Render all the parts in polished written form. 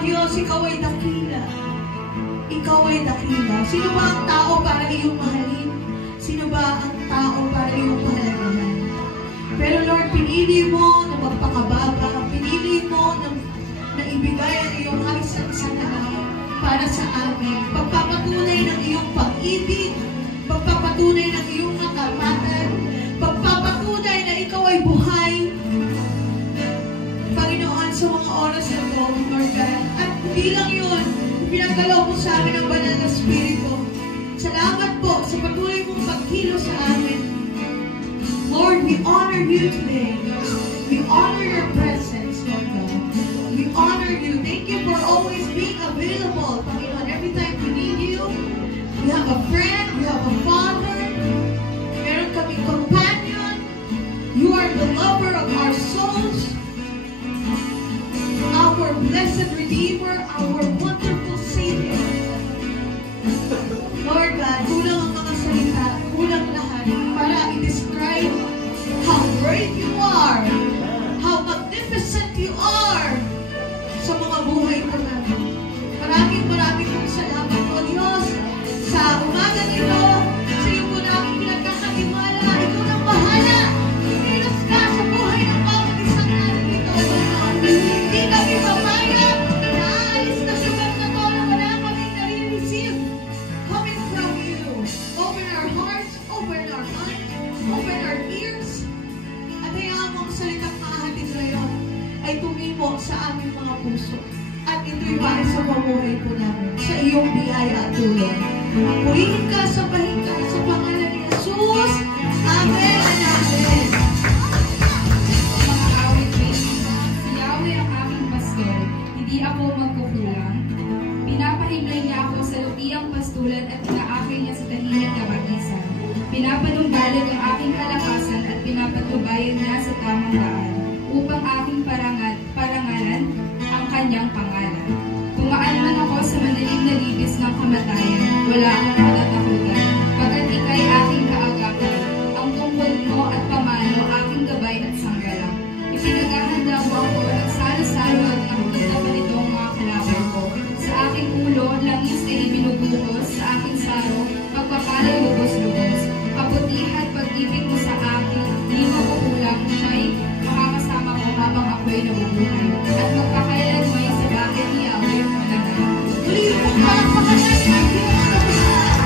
Diyos, Ikaw ay dakila. Ikaw ay dakila. Sino ba ang tao para iyong mahalin? Sino ba ang tao para iyong pahalagahan? Pero Lord, pinili mo na magpakababa. Pinili mo na ibigay ang iyong kaisa-isang anak para sa amin. Pagpapatunay ng iyong pag-ibig, pagpapatunay ng iyong kakarapatan, pagpapatunay na ikaw ay buhay. Panginoon, sa mga oras na ito, Lord God, at hindi lang yun, pinagalaw mo sa amin ang banal na Espiritu. Salamat po sa patuloy mong pagkilos sa amin. Lord, we honor you today. We honor your presence, Lord God. We honor you. Thank you for always being available, Panginoon. Every time we need you, we have a friend, we have a father, meron kaming companion. You are the lover of our souls, our blessed Redeemer, our wonderful Savior. Lord God, kulang ang mga salita, kulang lahat para i-describe how great you are, how magnificent you are sa mga buhay po namin. Maraming pong salamat po, Diyos, sa umaga nito, sa iyo po namin pinagkakatiwala. Ikaw nang bahala. Kilos ka sa buhay ng bawat isang natin dito. Hindi kami papayag na aalis na lugar na to na wala kaming nare-receive coming from you. Open our hearts, open our minds, open our ears, at hayaan mo ang salitang kahatid ngayon ay tumimo sa aming mga puso. At ito'y para sa pamuhay po namin, sa iyong biyaya at tulong. Purihin ka, sambahin ka sa pangalan ni Jesus. Amen and amen. Mga awit rin, si Yahweh ang aking pastor, hindi ako magkukulang. Pinapahimlay niya ako sa lupiang pastulan at inaakay niya sa tahimik na batisan. Pinapanumbalik ang aking kalakasan at pinapatubayan niya sa tamang daan, upang aking parangalan ang kanyang pangalan. Kumaan man ako sa manalim na libis ng kamatayan, wala akong katatakutan, pagkat ika'y aking kaagapan, ang tungkol mo at pamano aking gabay at sanggalang. Ipinaghahanda mo ako ng salo-salo at nakikita pa nitong mga kalaban ko. Sa aking ulo, langis ay ibinubuhos, sa aking saro, pagpapalay lubos-lubos. Kaputihan pag-ibig mo sa akin, di makukulang, siya'y makakasama ko habang ako'y nabubuhay. At magpakailanman sa bakit ni Yahweh na Muli po, palakpakan natin ang Diyos sa mga.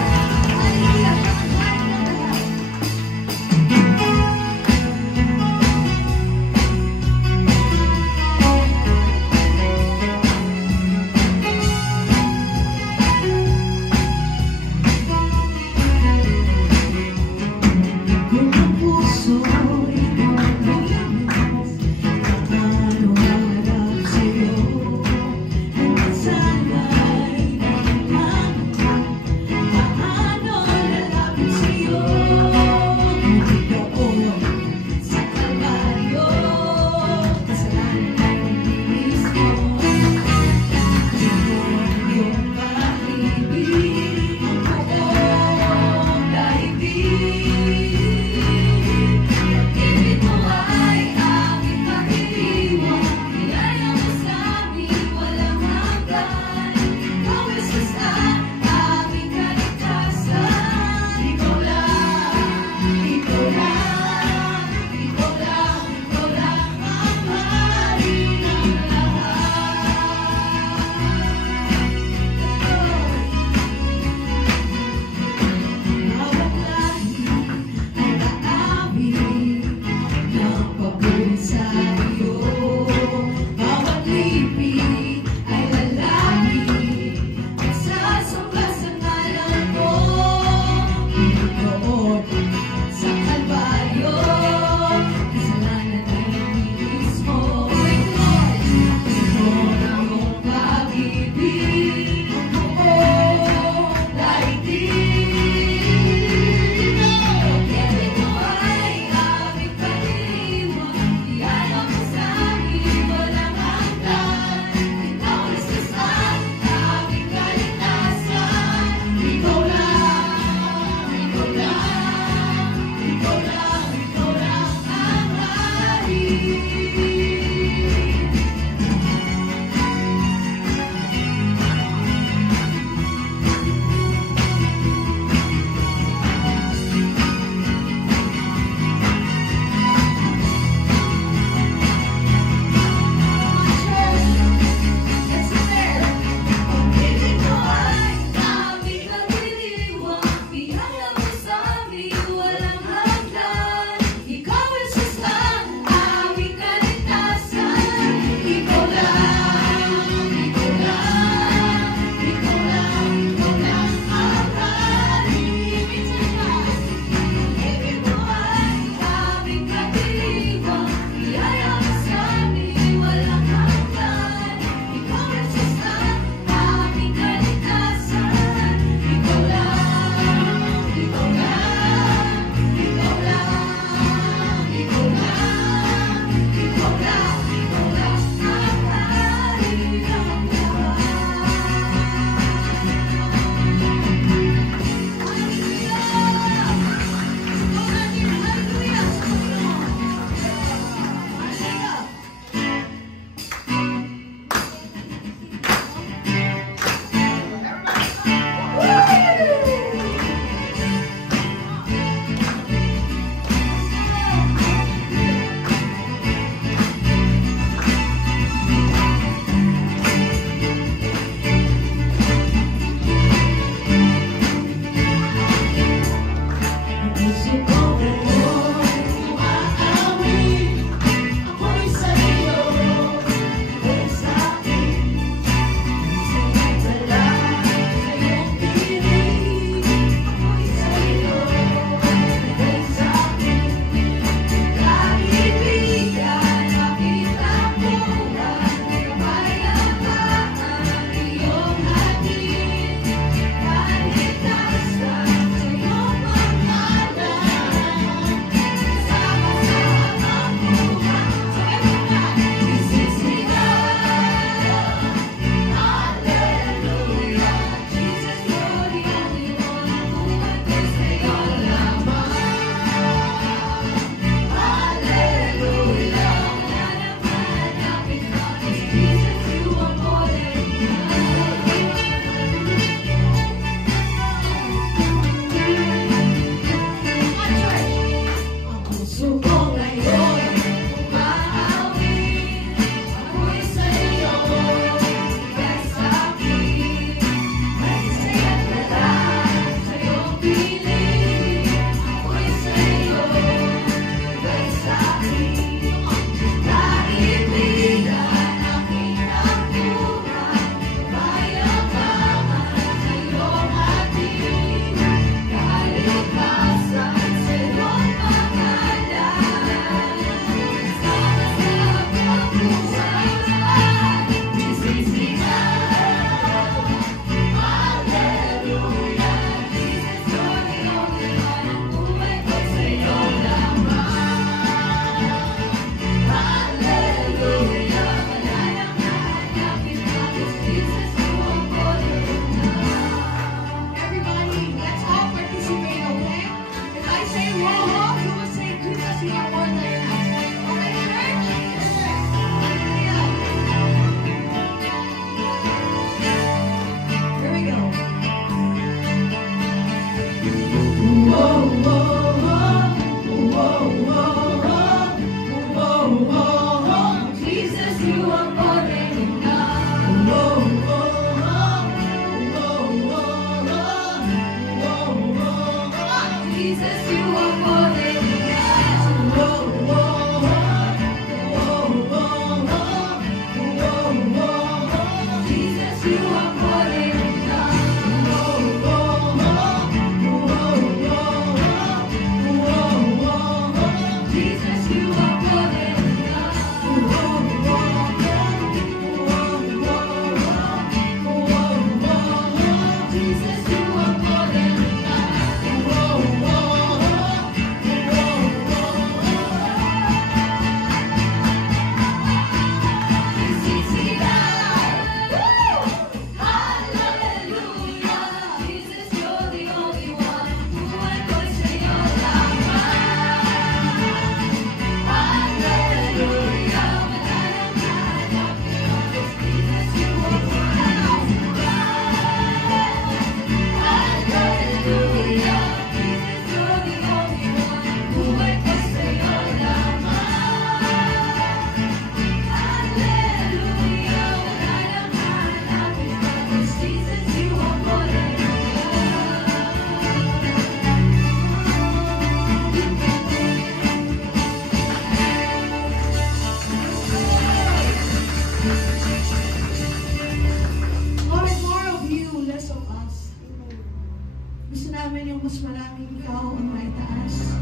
Gusto namin yung mas maraming ikaw ang maitaas.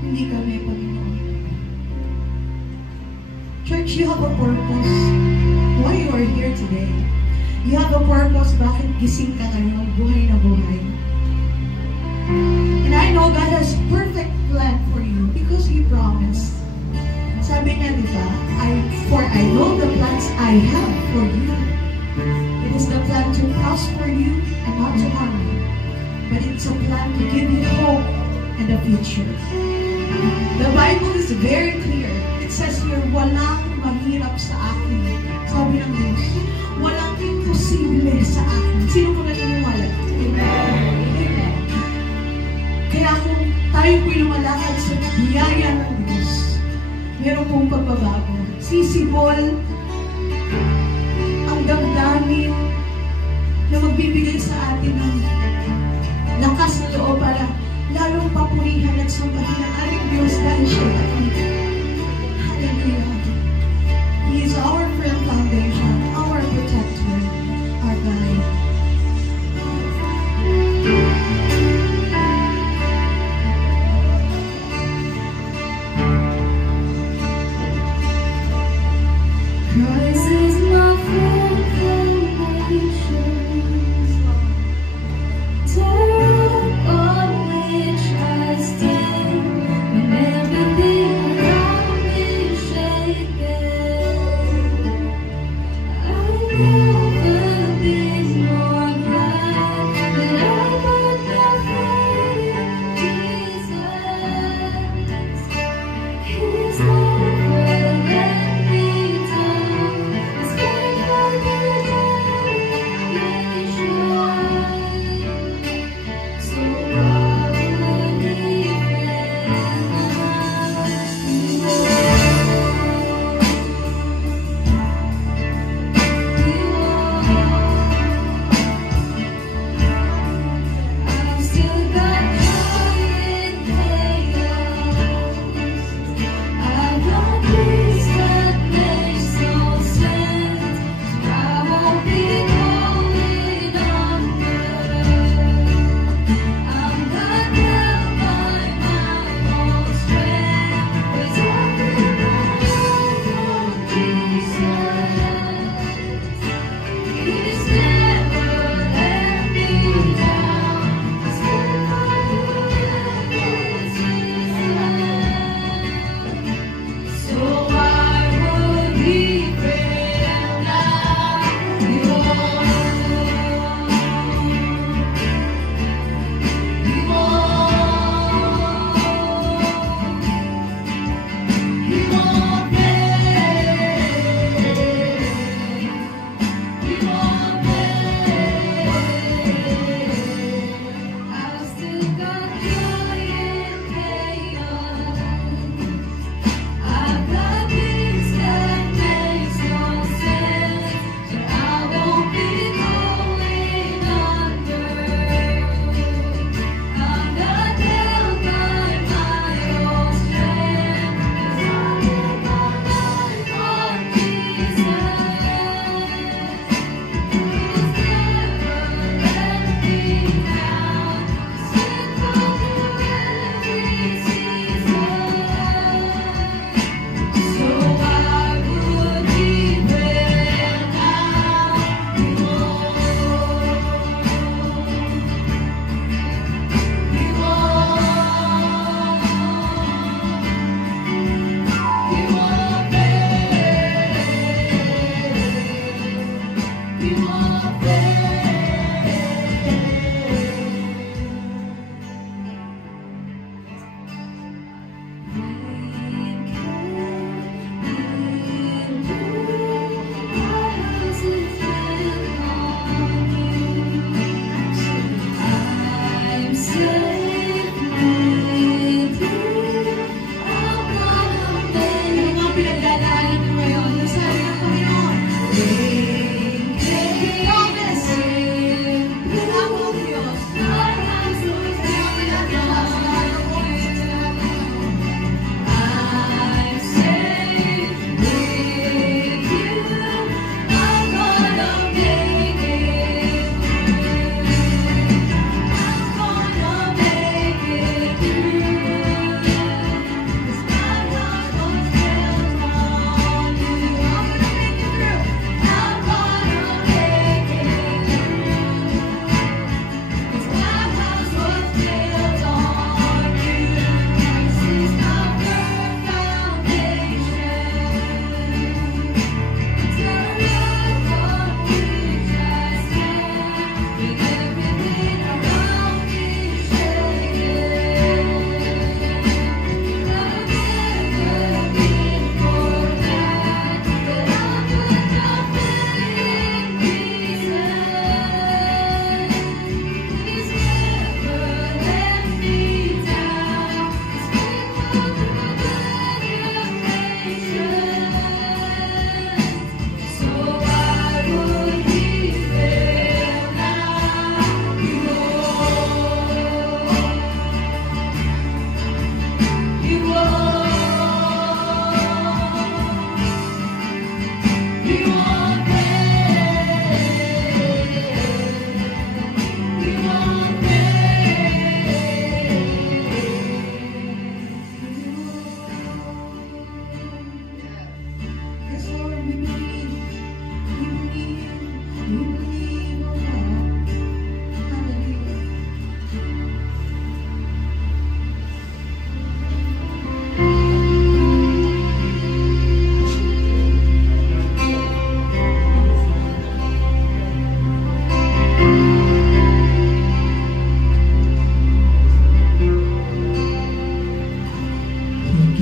Hindi kami, Panginoon. Church, you have a purpose why you are here today. You have a purpose bakit gising ka ngayon, buhay na buhay. And I know God has perfect plan for you because He promised. Sabi niya, di ba? For I know the plans I have for you. It is the plan to prosper you and not to harm you. But it's a plan to give you hope and a future. The Bible is very clear. It says here, walang mahirap sa akin. Sabi ng Diyos, walang imposible sa akin. Sino po naniniwala? Amen. Amen. Kaya kung tayo po'y lumalakad sa biyaya ng Diyos, meron pong pagbabago. Sisibol ang damdamin na magbibigay sa atin ng lakas na loob para lalong papurihan at sambahin ang ating Diyos dahil siya ay hallelujah. He is our firm foundation, our protector, our guide. Christ is my firm foundation. On which I stand when everything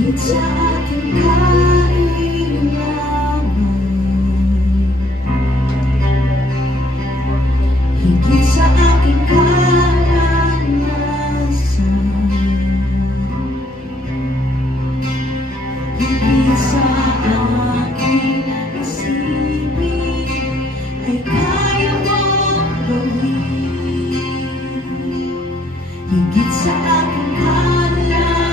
higit sa aking kailangan, higit sa aking karanasan, higit sa aking isipin, ay kaya mong gawin, higit sa aking kalakasan,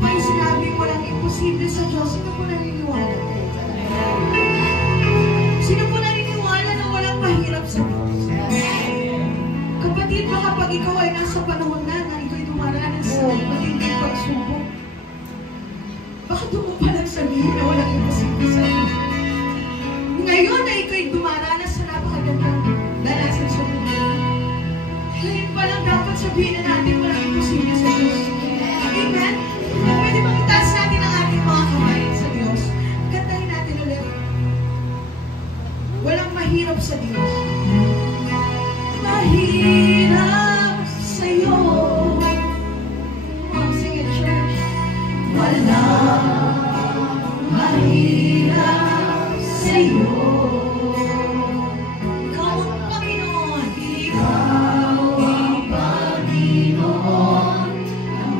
Kaya sinabi walang imposible sa Diyos, sino po naniniwala? Sino po naniniwala na walang mahirap sa Diyos? Kapatid, baka pag ikaw ay nasa panahon na ikaw'y dumaranas sa matinding pagsubok, baka doon mo palang sabihin na walang imposible sa Diyos. Ngayon na ikaw'y dumaranas sa napakagandang danasan sa buhay. Ngayon pa lang dapat sabihin na natin walang imposible sa Diyos. Amen? Pwede bang itaas natin ang ating mga kamay sa Diyos? Kantahin natin ulit. Walang mahirap sa Diyos. Mahirap sa'yo. Oh, sing it, church. Walang mahirap sa'yo. Ikaw ang Panginoon. Ikaw ang Panginoon. Ang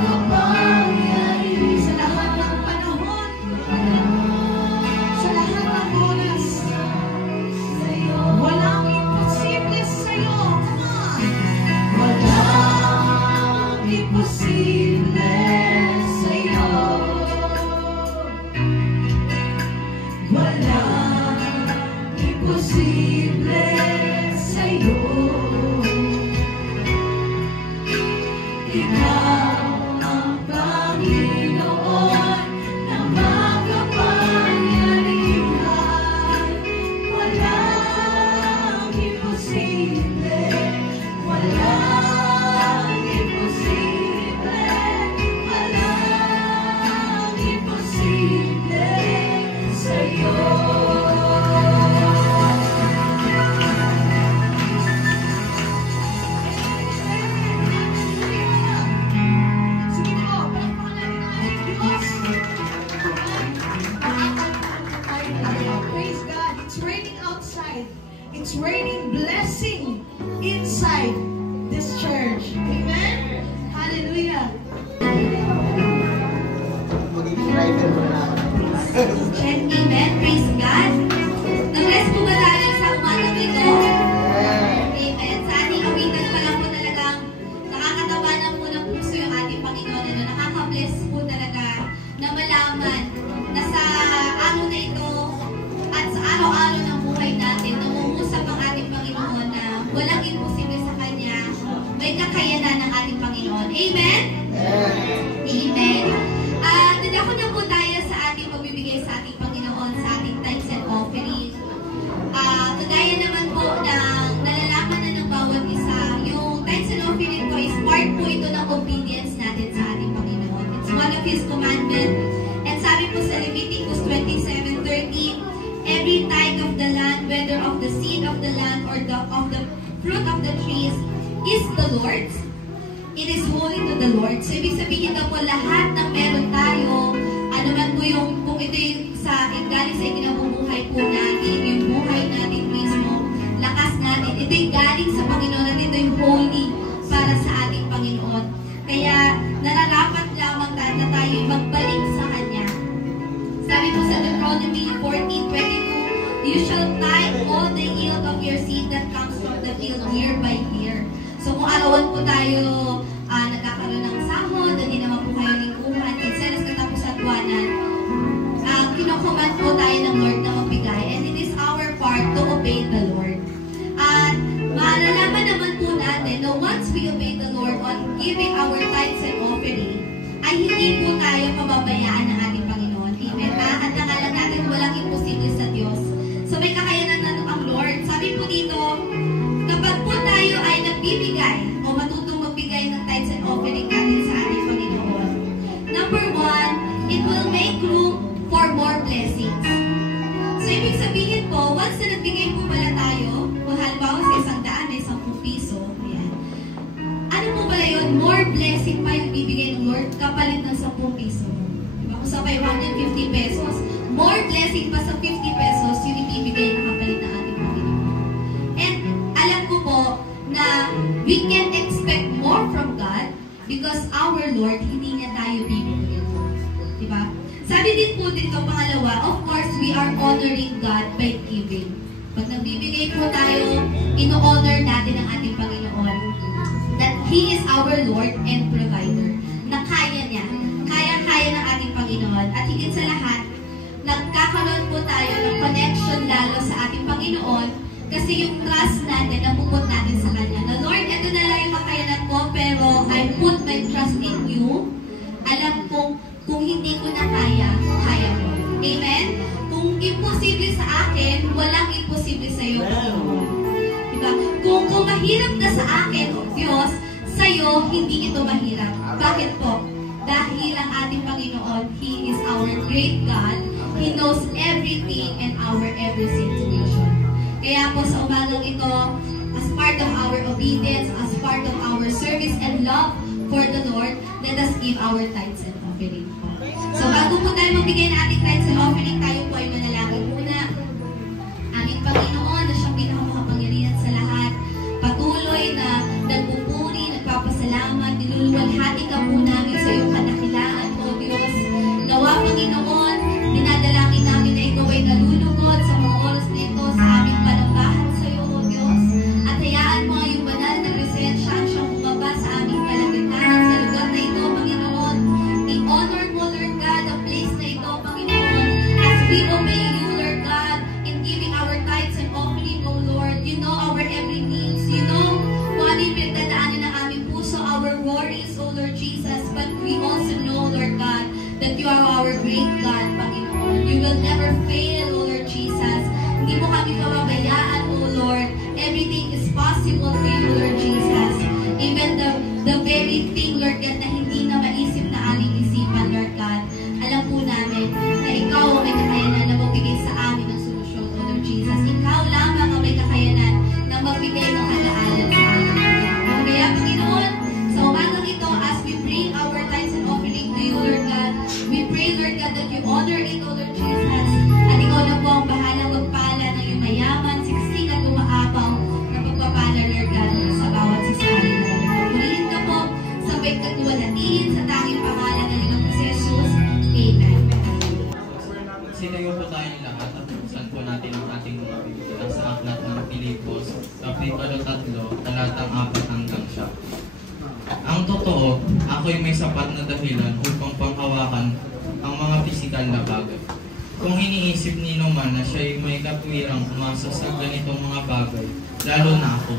makapangyari sa lahat ng panahon. Sa lahat ng oras. Walang imposible sa'yo. Come on. Walang imposible sa'yo. Walang imposible sa'yo. Ikaw ang Panginoon na makapangyarihan. Walang imposible, walang imposible, walang imposible sa'yo. Sige po, palakpakan natin ang ating Diyos. Praise God. It's raining outside. It's raining blessing inside this church. Amen? Hallelujah. Magiging driver mo na. And amen, praise God. Nag-bless po ba tayo sa umaga dito? Amen. Sa ating awitan pa lang po talagang nakakatawa na po ng puso yung ating Panginoon. Ano, nakaka-bless po talaga na malaman na sa araw na ito at sa araw-araw ng buhay natin, nangungusap ang ating Panginoon na walang imposible sa Kanya. May kakayanan ng ating Panginoon. Amen? Amen. Dadako na po tayo sa ating magbibigay sa ating Panginoon, sa ating tithes and offering. Kagaya naman po na nalalaman na ng bawat isa, yung tithes and offering po is part po ito ng obedience natin sa ating Panginoon. It's one of His commandments. And sabi po sa Leviticus 27:13, every tithe of the land, whether of the seed of the land or of the fruit of the trees, is the Lord's. It is holy to the Lord. So, ibig sabihin daw po, lahat ng meron tayo, ano man po yung, kung ito yung galing sa ikinabubuhay po natin, yung buhay natin mismo, lakas natin, ito yung galing sa Panginoon at ito yung holy para sa ating Panginoon. Kaya, nararapat lamang na tayo magbalik sa Kanya. Sabi po sa Deuteronomy 14:22, you shall tithe all the yield of your seed that comes from the field year by year. So kung arawan po tayo nagkakaroon ng sahod, hindi naman po kayo lingkuhan, kinsenas katapusan buwanan, kinocommand po tayo ng Lord na magbigay. And it is our part to obey the Lord. At malalaman naman po natin na once we obey the Lord on giving our tithes and offering, ay hindi po tayo pababayaan ng ating Panginoon. Amen. At nangalan natin walang imposible sa Diyos. So may kakayanan na ang Lord. Sabi po dito, kapag po tayo ay nagbibigay o matutong magbigay ng tithes and offering natin sa ating Panginoon, number one, it will make room for more blessings. So, ibig sabihin po, once na nagbigay po pala tayo, kung halimbawa sa 100, may 10 piso, ayan. Ano po pala yun? More blessing pa yung bibigay ng Lord kapalit ng 10 piso. Diba? Kung sa 550 pesos, more blessing pa sa 50 pesos yung ibibigay na kapalit ng ating Panginoon. And alam ko po na we can expect more from God because our Lord, hindi niya tayo bibigyan. Diba? Sabi din po dito, pangalawa, of course, we are honoring God by giving. Pag nagbibigay po tayo, ino-honor natin ang ating Panginoon that He is our Lord and provider. Na kaya niya Panginoon. At higit sa lahat, nagkakaroon po tayo ng connection lalo sa ating Panginoon kasi yung trust natin, namumot natin sa Kanya. Na Lord, ito na lang yung kakayanan ko, pero I put my trust in you. Alam kong kung hindi ko na kaya, kaya mo. Amen? Kung imposible sa akin, walang imposible sa iyo. Diba? Kung mahirap na sa akin, Diyos, sa iyo, hindi ito mahirap. Bakit po? Dahil ang ating Panginoon, He is our great God. He knows everything and our every situation. Kaya po sa umagang ito, as part of our obedience, as part of our service and love for the Lord, let us give our tithes and offering. So bago po tayo magbigay ng ating tithes and offering, tayo po ay manalangin muna. Aming Panginoon na siyang pinakamakapangyarihan sa lahat, patuloy na nagpupuri, nagpapasalamat, niluluwalhati ka po namin sa iyong kadakilaan, O Diyos. Nawa, Panginoon, dinadalangin namin na ikaw ay nalulugod sa mga oras na ito sa aming panambahan sa iyo, O Diyos. At hayaan mo ang iyong banal na presensya at siyang bumaba sa aming kalagitnaan sa lugar na ito, Panginoon. I-honor mo, Lord God, ang place na ito, Panginoon, as we obey you, Lord God, in giving our tithes and offering, O Lord. You know our every needs. You know kung ano yung pinagdadaanan ng aming puso, our worries, O Lord Jesus. But we also know, Lord God, that you are our great God, Panginoon. You will never fail, O Lord Jesus. Hindi mo kami pababayaan, O Lord. Everything is possible for you, Lord Jesus. Even the very thing, Lord God, na hindi na maisip na aming isipan, Lord God. Alam po namin na ikaw ang may kakayanan na magbigay sa amin ng solusyon, O Lord Jesus. Ikaw lamang ang may kakayanan na magbigay ng kagaalan sa amin. Kaya, Panginoon, sa umagang ito, as we bring our tithes and offering to you, Lord God, we pray, Lord God, that you honor it, O Lord Jesus. At ikaw na po ang bahalang magpala ng iyong mayaman, siksik at umaapaw na pagpapala, Lord God, sa bawat sasali, Lord. Purihin ka po, sabay katuwalatiin sa tanging pangalan ng iyong Jesus. Amen. Sinayo po tayong lahat at buksan po natin ang ating mga Biblia sa aklat ng Pilipos, Kapitulo 3, talatang 4 hanggang 7. Ang totoo, ako'y may sapat na dahilan upang panghawakan ang mga pisikal na bagay. Kung iniisip ni naman na siya'y may katwirang umasa sa ganitong mga bagay, lalo na ako.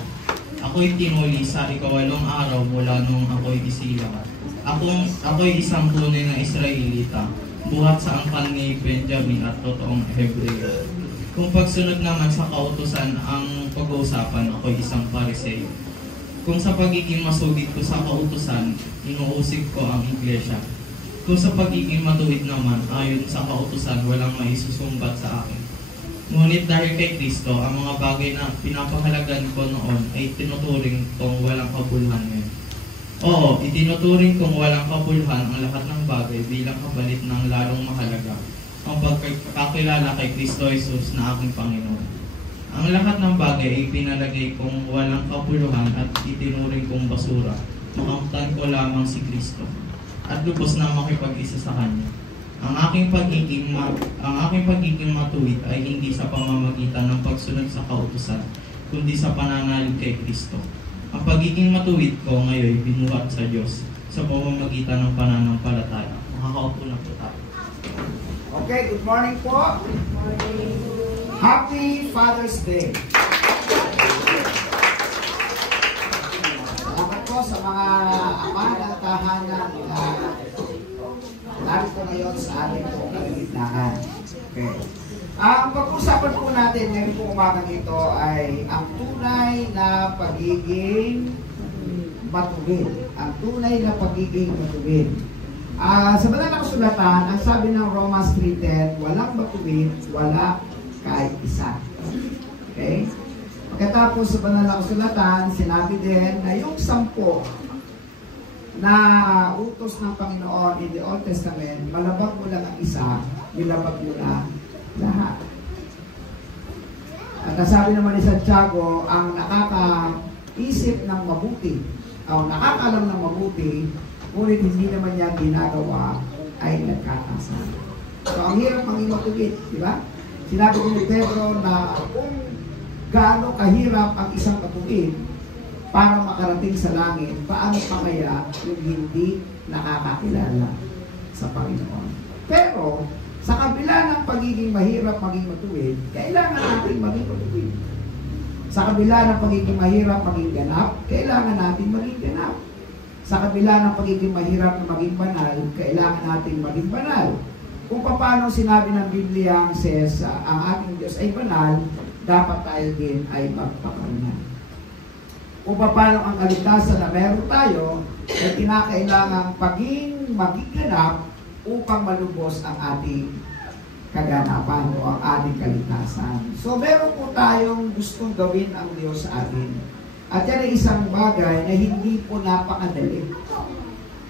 Ako'y tinuli sa 8 araw mula nung ako'y isilang. Ako'y isang tunay na Israelita, buhat sa angkan ni Benjamin at totoong Hebreo. Kung pagsunod naman sa kautusan ang pag-uusapan, ako'y isang Pariseo. Kung sa pagiging masugid ko sa kautusan, inuusig ko ang iglesia. Kung sa pagiging matuwid naman, ayon sa kautusan, walang maisusumbat sa akin. Ngunit dahil kay Kristo, ang mga bagay na pinapahalagan ko noon ay tinuturing kong walang kabuluhan ngayon. Oo, itinuturing kong walang kabuluhan ang lahat ng bagay bilang kapalit ng lalong mahalaga, ang pagkakilala kay Kristo Jesus na aking Panginoon. Ang lahat ng bagay ay pinalagay kong walang kapuluhan at itinuring kong basura. Makamtan ko lamang si Kristo at lubos na makipag-isa sa Kanya. Ang aking pagiging matuwid ay hindi sa pamamagitan ng pagsunod sa kautusan, kundi sa pananalig kay Kristo. Ang pagiging matuwid ko ngayon binuhat sa Diyos sa pamamagitan ng pananampalataya. Makakaupo na po tayo. Okay, good morning po. Happy Father's Day. Salamat po sa mga ama ng tahanan na narito ngayon sa ating pong kalagitnaan. Okay. Ang pag-usapan po natin ngayon po umagang ito ay ang tunay na pagiging matuwid. Ang tunay na pagiging matuwid. Sa banal na kasulatan, ang sabi ng Romans 3:10, walang matuwid, wala kahit isa. Okay? Pagkatapos sa banal na kasulatan, sinabi din na yung 10 na utos ng Panginoon in the Old Testament, malabag mo lang ang isa, nilabag mo na lahat. At nasabi naman ni Santiago, ang nakakaisip ng mabuti, o nakakaalam ng mabuti, ngunit hindi naman niya ginagawa, ay nagkakasala. So, ang hirap maging matuwid, di ba? Sinabi ko ni Pedro na kung gaano kahirap ang isang matuwid para makarating sa langit, paano pa kaya yung hindi nakakakilala sa Panginoon? Pero, sa kabila ng pagiging mahirap maging matuwid, kailangan natin maging matuwid. Sa kabila ng pagiging mahirap maging ganap, kailangan natin maging ganap. Sa kabila ng pagiging mahirap na maging banal, kailangan natin maging banal. Kung paano sinabi ng Biblia says, ang ating Diyos ay banal, dapat tayo din ay magpakarunan. Kung paano ang kaligtasan na meron tayo, ay kinakailangang maging ganap upang malubos ang ating kaganapan o ang ating kaligtasan. So meron po tayong gustong gawin ang Diyos sa atin. At yan ay isang bagay na hindi po napakadali.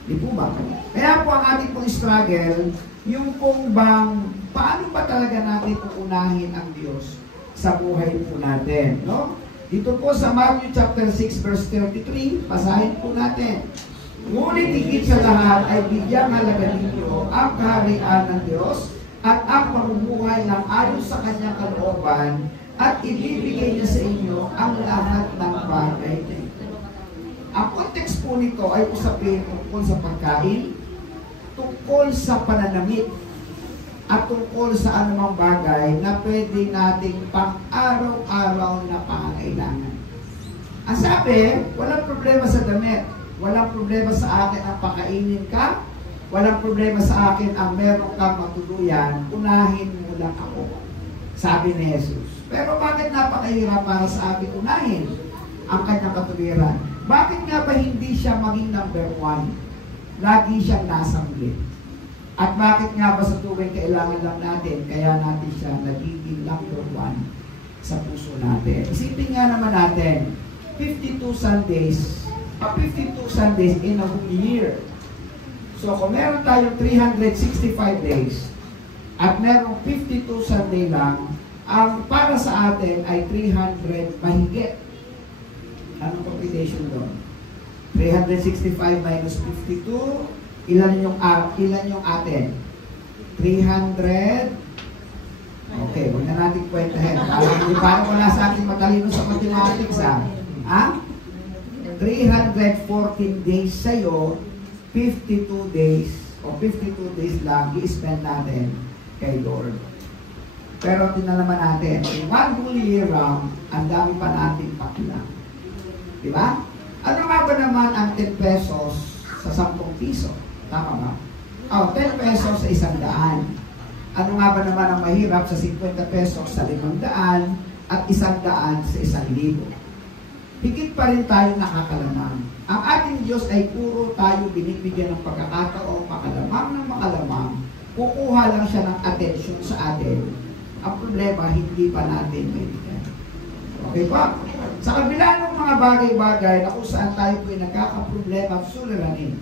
Di po ba? Kaya po ang ating pong struggle, yung pong bang, paano ba talaga natin uunahin ang Diyos sa buhay po natin? No? Dito po sa Matthew chapter 6 verse 33, basahin po natin. Ngunit higit sa lahat ay bigyang halaga ninyo ang kaharian ng Diyos at ang pamumuhay ng ayon sa kanyang kalooban at ibibigay niya sa inyo ang lahat ng bagay na ito. Ang context po nito ay usapin tungkol sa pagkain, tungkol sa pananamit, at tungkol sa anumang bagay na pwede nating pang-araw-araw na pangangailangan. Ang sabi, walang problema sa damit, walang problema sa akin ang pakainin ka, walang problema sa akin ang meron kang matuluyan, unahin mo lang ako. Sabi ni Jesus. Pero bakit napakahirap para sa akin unahin ang kanyang katuluyan? Bakit nga ba hindi siya maging number 1? Lagi siyang nasanggit. At bakit nga ba sa tuwing kailangan lang natin, kaya natin siya nagiging number 1 sa puso natin? Isipin nga naman natin, 52 Sundays in a whole year. So kung meron tayong 365 days at merong 52 Sunday lang, ang para sa atin ay 300 mahigit. Anong computation doon? 365 minus 52, ilan yung atin? 300. Okay, huwag na natin kwentahin. Parang wala sa ating matalino sa mathematics, ha? 314 days sa'yo, 52 days, o 52 days lang, i-spend natin kay Lord. Pero tinalaman natin, in one whole year round, ang dami pa natin pakilang. Diba? Ano nga ba naman ang 10 pesos sa 10 piso? Tama ba? 10 pesos sa 100. Ano nga ba naman ang mahirap sa 50 pesos sa 500 at 100 sa 1,000? Higit pa rin tayo nakakalamang. Ang ating Diyos ay puro tayo binibigyan ng pagkakataon, makalamang ng makalamang. Kukuha lang siya ng atensyon sa atin. Ang problema, hindi pa natin may bigyan. Okay ba? Sa kabila ng mga bagay-bagay na kung saan tayo po'y nagkakaproblema at suliranin,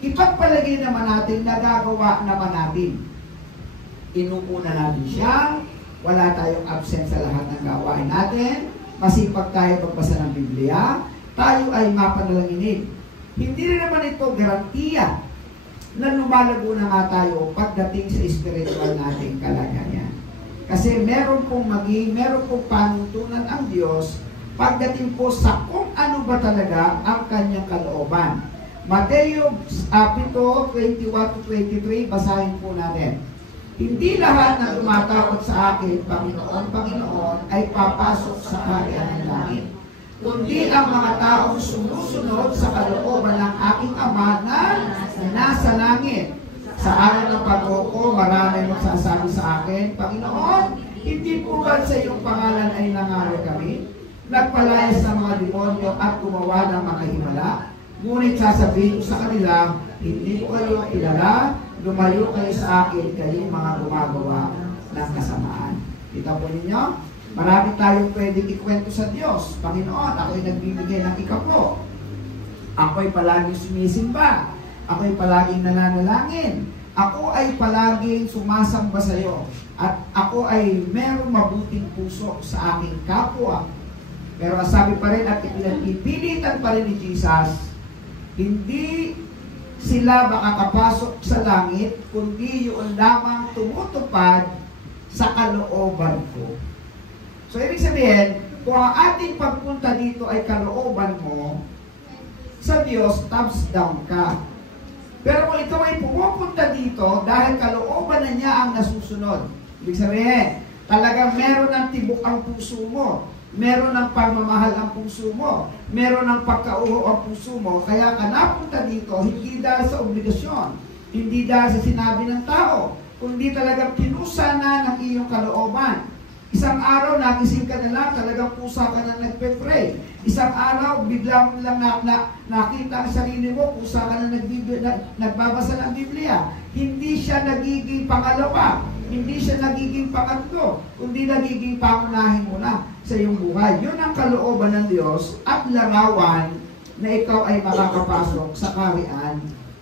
ipagpalagay naman natin na gagawa naman natin. Inuuna natin siya, wala tayong absent sa lahat ng gawain natin, masipag tayo pagbasa ng Biblia, tayo ay mapanalanginin. Hindi rin naman ito garantiya na lumalago na nga tayo pagdating sa spiritual nating kalagayan. Kasi meron pong panuntunan ang Diyos pagdating po sa kung ano ba talaga ang kanyang kalooban. Mateo 7:21-23, basahin po natin. Hindi lahat na tumatakot sa akin, Panginoon, Panginoon, ay papasok sa kaharian ng langit. Kundi ang mga taong sumusunod sa kalooban ng aking Ama na nasa langit. Sa araw ng pag-uko, marami magsasabi sa akin, Panginoon, hindi po ba sa iyong pangalan ay nangaral kami? Nagpalayas ng mga demonyo at gumawa ng mga himala? Ngunit sasabihin ko sa kanila, hindi ko kayo kilala, lumayo kayo sa akin, kayong mga gumagawa ng kasamaan. Kita po ninyo? Marami tayong pwedeng ikwento sa Diyos. Panginoon, ako'y nagbibigay ng ikapo. Ako'y palaging sumisimba. Ako'y palaging nananalangin. Ako ay palaging sumasamba sa iyo. At ako ay merong mabuting puso sa aking kapwa. Pero sabi pa rin at ipinagpipilitan pa rin ni Jesus, hindi sila makakapasok sa langit, kundi yun lamang tumutupad sa kalooban ko. So, ibig sabihin, kung ang ating pagpunta dito ay kalooban mo, sa Diyos, thumbs down ka. Pero kung ikaw ay pumupunta dito dahil kalooban nasusunod. Ibig sabihin, talagang meron ng tibok ang puso mo. Meron ng pagmamahal ang puso mo. Meron ng pagkauho ang puso mo. Kaya ka napunta dito, hindi dahil sa obligasyon, hindi dahil sa sinabi ng tao, kundi talagang kinusa na ng iyong kalooban. Isang araw, nagising ka na lang, talagang pusa ka na nagpe-pray. Isang araw, bigla mo lang nakita ang sarili mo, pusa ka na nagbabasa ng Biblia. Hindi siya nagiging pangalawa, hindi siya nagiging pangatlo, kundi nagiging pangunahin mo na sa iyong buhay. Yun ang kalooban ng Diyos at larawan na ikaw ay makakapasok sa kaharian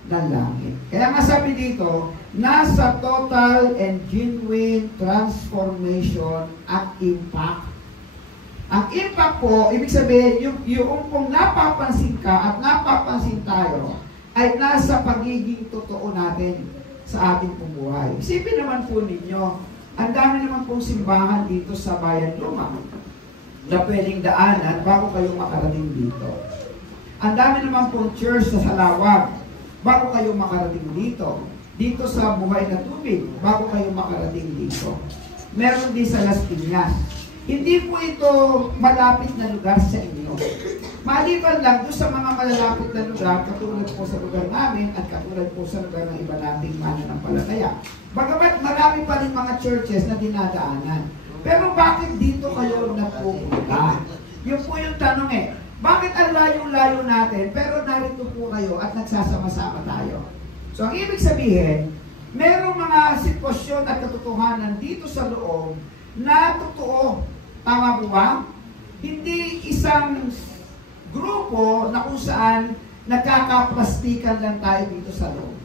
ng langit. Kaya nga sabi dito, nasa total and genuine transformation at impact. Ang impact po, ibig sabihin, yung kung napapansin ka at napapansin tayo, ay nasa pagiging totoo natin sa ating buhay. Isipin naman po ninyo, ang dami naman pong simbahan dito sa Bayan Luma na pwedeng daanan bago kayo makarating dito. Ang dami naman pong church sa Salawag bago kayo makarating dito. Dito sa Buhay na Tubig, bago kayo makarating dito. Meron din sa Las Piñas. Hindi po ito malapit na lugar sa inyo. Maliban lang doon sa mga malalapit na lugar, katulad po sa lugar namin at katulad po sa lugar ng iba nating mananampalataya. Bagamat marami pa rin mga churches na dinadaanan. Pero bakit dito kayo napupunta? Yun po yung tanong eh. Bakit ang layo-layo natin, pero narito po kayo at nagsasama-sama tayo? So, ang ibig sabihin, merong mga sitwasyon at katotohanan dito sa loob na totoo. Tama po ba? Hindi isang grupo na kung saan nagkakaplastikan lang tayo dito sa loob.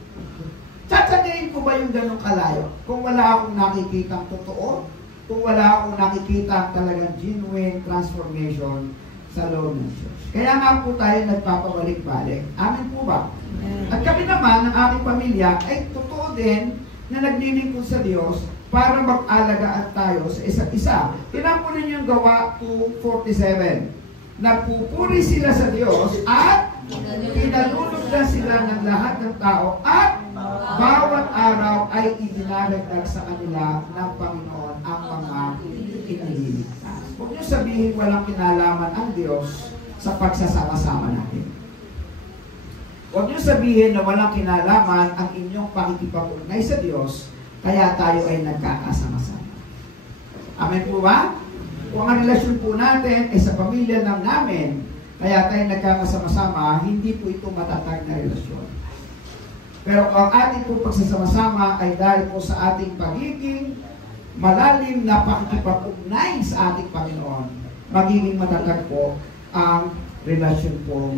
Tsatsagayin ko ba yung ganong kalayo? Kung wala akong nakikitang totoo, kung wala akong nakikita talagang genuine transformation sa loob ng church. Kaya nga po tayo nagpapabalik-balik. Amin po ba? At kami naman, ng aking pamilya, ay totoo din na naglilingkod sa Diyos para mag-alagaan tayo sa isa't isa. Tinan po ninyo yung Gawa 2:47. Nagpupuri sila sa Diyos at pinalulugdan sila ng lahat ng tao at bawat araw ay idinaragdag sa kanila ng Panginoon ang mga inililigtas. Huwag niyo sabihin walang kinalaman ang Diyos sa pagsasama-sama natin. Huwag niyo sabihin na walang kinalaman ang inyong pakikipag-ugnay sa Diyos kaya tayo ay nagkakasama-sama. Amen po ba? Kung ang relasyon po natin ay sa pamilya lang namin, kaya tayo nagkakasama-sama, hindi po ito matatag na relasyon. Pero kung ang ating po pagsasama-sama ay dahil po sa ating pagiging malalim na pakikipag-ugnay sa ating Panginoon, magiging matatag po ang relasyon po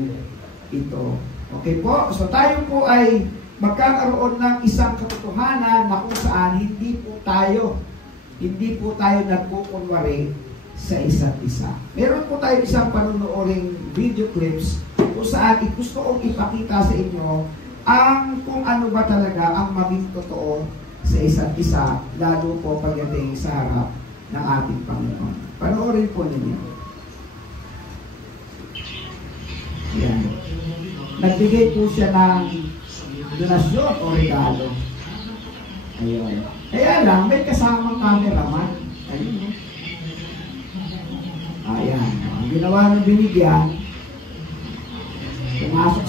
ito. Okay po? So tayo po ay magkakaroon ng isang katotohanan na kung saan hindi po tayo nagkukunwari sa isa't isa. Meron po tayo isang panunuoring video clips kung saan gusto kong ipakita sa inyo ang kung ano ba talaga ang maging totoo sa isa't isa, lalo po pagdating sa harap ng ating Panginoon. Panoorin po ninyo. Yan. Nagbigay po siya ng donasyon o regalo. Ayun. Kaya lang, may kasamang cameraman. Ayun. Ayan. Ang ginawa ng binigyan, pumasok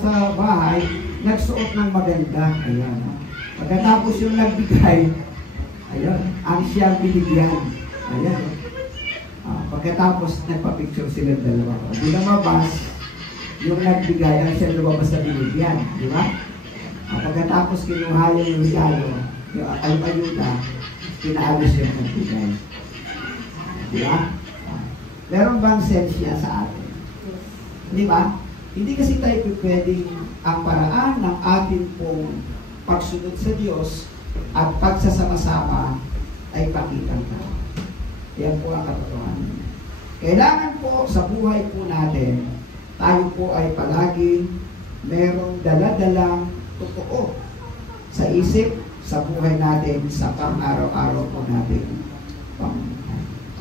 sa bahay, nagsuot ng maganda. Ayan. Pagkatapos yung nagbigay, ayun, ang siyang binigyan. Ayan. Pagkatapos, nagpa-picture sila dalawa. Di lumabas, yung nagbigay, ang siyang lumabas sa binigyan. Di ba? Pagkatapos kinuha yung regalo, yung ayuda, pinaalis yung nagbigay. Di ba? Meron bang sense niya sa atin? Di ba? Hindi kasi tayo pwedeng ang paraan ng ating pong pagsunod sa Diyos at pagsasama-sama ay pakitang tao. Yan po ang katotohanan. Kailangan po sa buhay po natin, tayo po ay palagi merong dala-dalang totoo sa isip, sa buhay natin, sa pang-araw-araw po natin.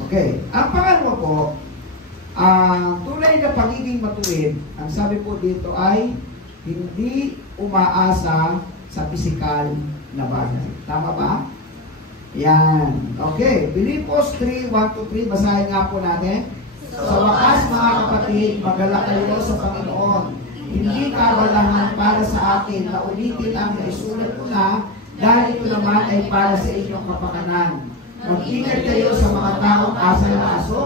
Okay. Ang pangalawa po, ang tunay na pagiging matuwid, ang sabi po dito ay hindi umaasa sa pisikal na bagay. Tama ba? Yan. Okay. Filipos 3:1-3. Basahin nga po natin. Sa wakas, mga kapatid, magalak kayo sa Panginoon. Hindi kabalahan para sa atin na ulitin ang naisulat ko na dahil ito naman ay para sa inyong kapakanan. Mag-ingat kayo sa mga taong asal na aso,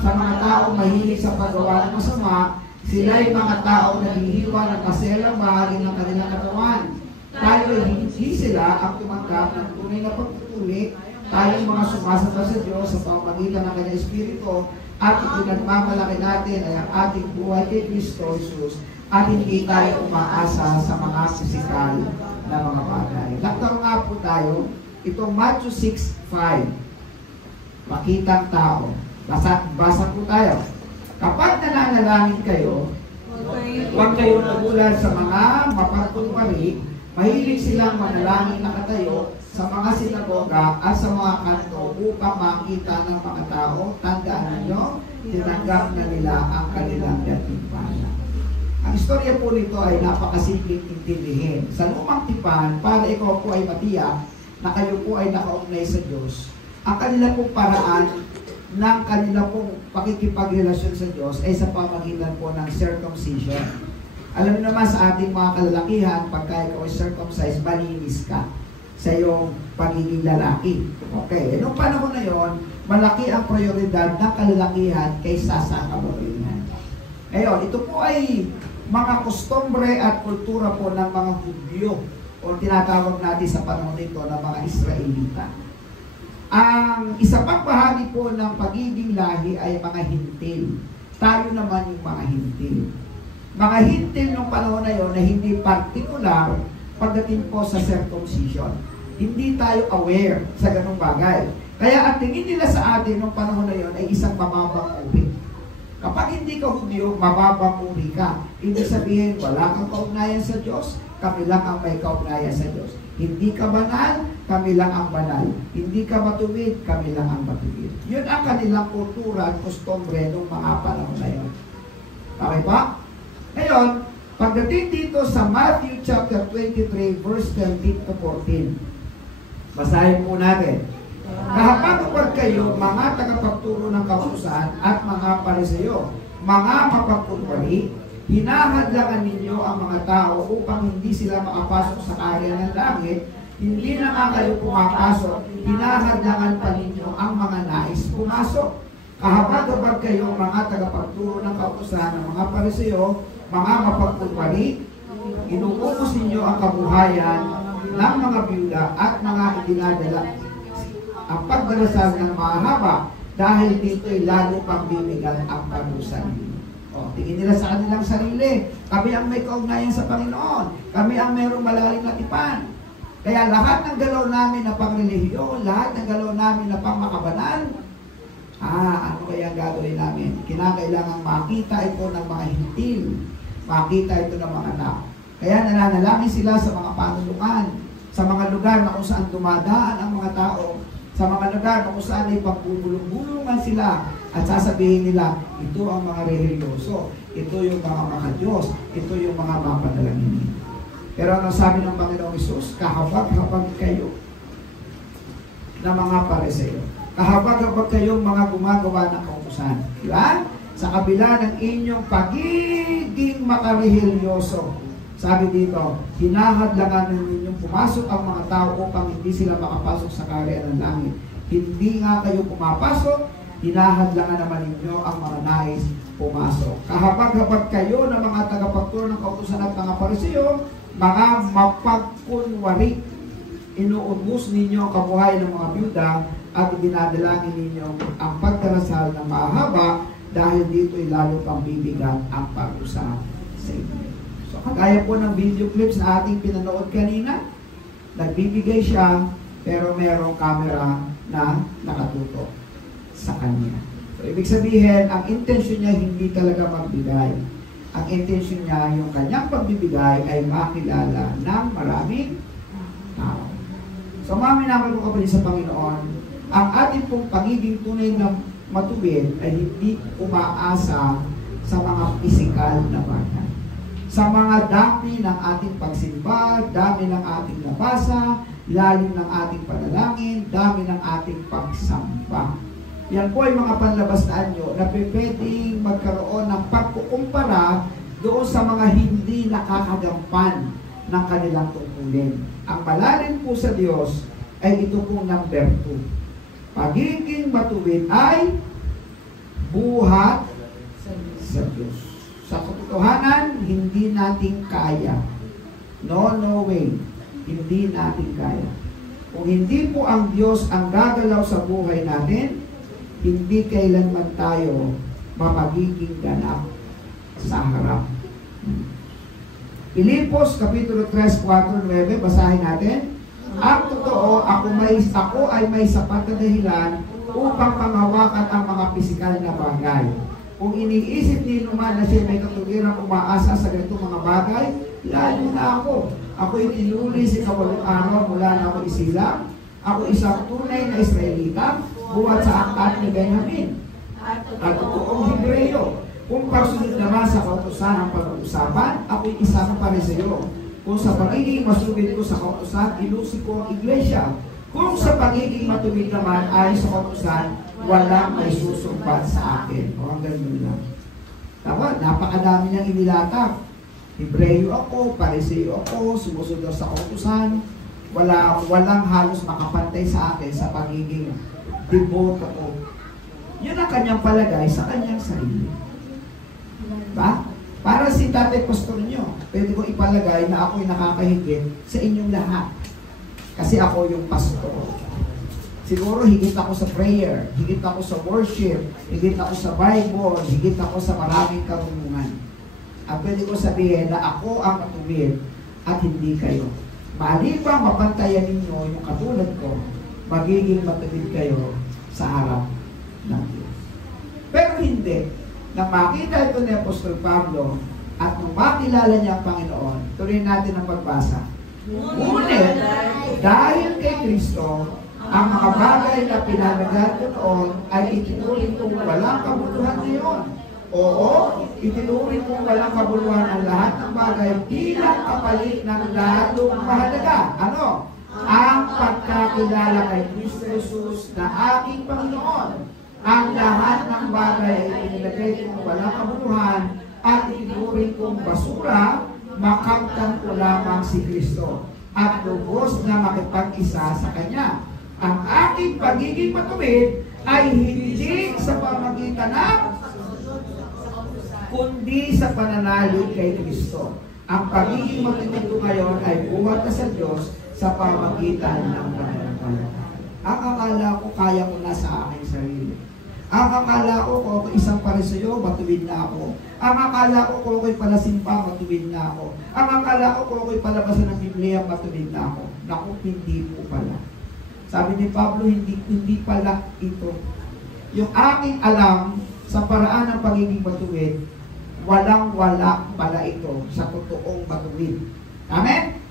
sa mga taong mahilig sa paggawa ng masama. Sila ay mga taong naghihiwa ng kaselang bahagi ng kanilang katawan. Tayo ay hindi sila ang tumanggap ng tunay na pagtutuli. Tayong mga sumasamba sa Diyos sa pamamagitan ng Kanyang Espiritu at ipinagmamalaki natin ay ang ating buhay kay Kristo Jesus at hindi tayo umaasa sa mga pisikal na mga bagay. Laktaro nga po tayo, itong Matthew 6:5. Makitang tao. Basa po tayo. Kapag nananalangin kayo, huwag kayong nagulat sa mga mapagkunwari, mahilig silang manalangin na katayo sa mga sinagoga at sa mga kanto upang makita ng mga tao. Tandaan ninyo, tinanggap na nila ang kanilang gantimpala. Ang istorya po nito ay napakasimpleng intindihin. Sa lumang tipan, para ikaw po ay matiyak na kayo po ay nakaugnay sa Diyos, ang kanila pong paraan ng kanila pong pakikipagrelasyon sa Diyos ay sa pamagitan po ng circumcision. Alam niyo naman sa ating mga kalalakihan, pagka ikaw ay circumcised, malinis ka sa iyong pagiging lalaki. Okay, nung panahon na yon, malaki ang prioridad ng kalalakihan kaysa sa kababayan. Ngayon, ito po ay mga kostumbre at kultura po ng mga Hudyo o tinatawag natin sa panahon nito ng mga Israelita. Ang isa pang bahagi po ng pagiging lahi ay mga hintil. Tayo naman yung mga hintil. Mga hintil nung panahon na yon na hindi particular pagdating po sa circumcision. Hindi tayo aware sa ganung bagay. Kaya ang tingin nila sa atin nung panahon na yon ay isang mababang uri. Kapag hindi ka Hudyo, mababang uri ka. Ibig sabihin, wala kang kaugnayan sa Diyos, kami lang ang may kaugnayan sa Diyos. Hindi ka banal, kami lang ang banal. Hindi ka matuwid, kami lang ang matuwid. Yun ang kanilang kultura at kostumbre ng mga panahon na yun. Okay pa? Ngayon, pagdating dito sa Matthew chapter 23, verse 13-14, basahin po natin. Kapag kayo, mga tagapagturo ng kautusan at mga Pariseo, mga mapagkunwari, hinahadlangan ninyo ang mga tao upang hindi sila makapasok sa kaharian ng langit. Hindi na nga kayo pumapasok, hinahadlangan pa ninyo ang mga nais pumasok. Kahabag-habag kayo mga tagapagturo ng kautusan ng mga Pariseo, mga mapagkunwari, inuubos ninyo ang kabuhayan ng mga byuda at mga idinadala ang pagdarasal ng mahaba dahil dito'y lalo pang bibigan ang parusa ninyo. O, tingin nila sa kanilang sarili. Kami ang may kaugnayan sa Panginoon. Kami ang mayroong malalim na tipan. Kaya lahat ng galaw namin na pangrelihiyon, lahat ng galaw namin na pangmakabanal, ano kaya gagawin namin? Kinakailangan makita ito ng mga hintil. Makita ito ng mga tao. Kaya nananalangin sila sa mga panulungan, sa mga lugar na kung saan dumadaan ang mga tao, sa mga lugar na kung saan ay pagbubulong-bulungan sila at sasabihin nila, ito ang mga religyoso, ito yung mga Diyos, ito yung mga mapanalangin. Pero ano sabi ng Panginoong Hesus? Kahabag-habag kayo na mga Pariseo. Kahabag-habag kayong mga gumagawa ng kautusan. Diba? Sa kabila ng inyong pagiging makarehilyoso. Sabi dito, hinahadlangan ninyong pumasok ang mga tao upang hindi sila makapasok sa kaharian ng langit. Hindi nga kayo pumapasok, hinahadlangan naman ninyo ang mga nais pumasok. Kahabag-habag kayo ng mga tagapagturo ng kautusan at mga Pariseo, mga mapagkunwari. Inuubos ninyo ang kabuhayan ng mga byuda at dinadalangin ninyo ang pagdarasal ng mahaba dahil dito'y lalo pang bibigan ang parusa sa inyo. So, kagaya po ng video clips na ating pinanood kanina, nagbibigay siya, pero merong camera na nakatutok sa kanya. So, ibig sabihin, ang intention niya hindi talaga magbigay. Ang intention niya, yung kanyang pagbibigay ay makilala ng maraming tao. So, mga minamahal ko kapatid sa Panginoon, ang ating pong pagiging tunay na matuwid ay hindi umaasa sa mga pisikal na bagay. Sa mga dami ng ating pagsimba, dami ng ating nabasa, lalim ng ating panalangin, dami ng ating pagsamba. Yan po ay mga panlabas na anyo na pwedeng magkaroon ng pagkukumpara doon sa mga hindi nakakagampan ng kanilang tungkulin. Ang malalim po sa Diyos ay ito pong number 2. Pagiging matuwid ay buhat sa Diyos. Sa katotohanan, hindi natin kaya. No way. Hindi natin kaya. Kung hindi po ang Diyos ang gagalaw sa buhay natin, hindi kailanman tayo mapagiging ganap sa harap. Pilipos, Kapitulo 3, 4-9, basahin natin. Ang totoo, ako ay may sapat na dahilan upang panghawakan ang mga pisikal na bagay. Kung iniisip ni naman na siya may katulirang umaasa sa ganitong mga bagay, lalo na ako. Ako'y tinuli sa 8 araw mula na ako isilang. Ako isang tunay na Israelita, buhat sa angkat ni Benjamin. At totoong Hebreo. Kung pagsunod naman sa kautusan ang pag-uusapan, ako'y isang Pariseo. Kung sa pagiging masugid ko sa kautusan, ilusig ko ang iglesia. Kung sa pagiging matuwid naman ay sa kautusan, walang may susumpat sa akin. O hanggang doon lang. Tama, napakadami niyang inilatag. Hebreo ako, Pariseo ako, sumusunod sa kautusan. Walang halos makapantay sa akin sa pagiging devoto ko. Yun ang kanyang palagay sa kanyang sarili. Ba? Para si tatay pastor nyo, pwede ko ipalagay na ako'y nakakahigit sa inyong lahat. Kasi ako yung pastor. Siguro higit ako sa prayer, higit ako sa worship, higit ako sa Bible, higit ako sa maraming karunungan. At pwede ko sabihin na ako ang matuwid at hindi kayo. Maliban mapantayan ninyo yung katulad ko, magiging matuwid kayo sa harap ng Diyos. Pero hindi. Nang makita ito ni Apostol Pablo at nung makilala niya ang Panginoon, tuloy natin ang pagbasa. Ngunit, dahil kay Kristo, ang mga bagay na pinanagat ko noon ay itinuring kong walang kabuluhan ngayon. Oo, itinuring kong walang kabuluhan ang lahat ng bagay bilang kapalit ng lalong mahalaga. Ano? Ang pagkakilala kay Kristo Jesus na aking Panginoon. Ang lahat ng bagay ay inilagay kong walang kabuluhan at itinuring kong basura, makamtan ko lamang si Kristo at lubos na makipag-isa sa Kanya. Ang aking pagiging matuwid ay hindi sa pamagitan ng kundi sa pananalig kay Kristo. Ang pagiging matuwid ko ngayon ay buhat na sa Diyos sa pamagitan ng pananampalataya. Ang akala ko kaya ko na sa aking sarili. Ang akala ko kung ako isang Pariseo, matuwid na ako. Ang akala ko kung ako'y palasimpa, matuwid na ako. Ang akala ko kung ako'y palabasan ng Biblia, matuwid na ako. Naku, hindi po pala. Sabi ni Pablo, hindi pala ito. Yung aking alam sa paraan ng pagiging matuwid, walang-wala pala ito sa totoong matuwid. Amen?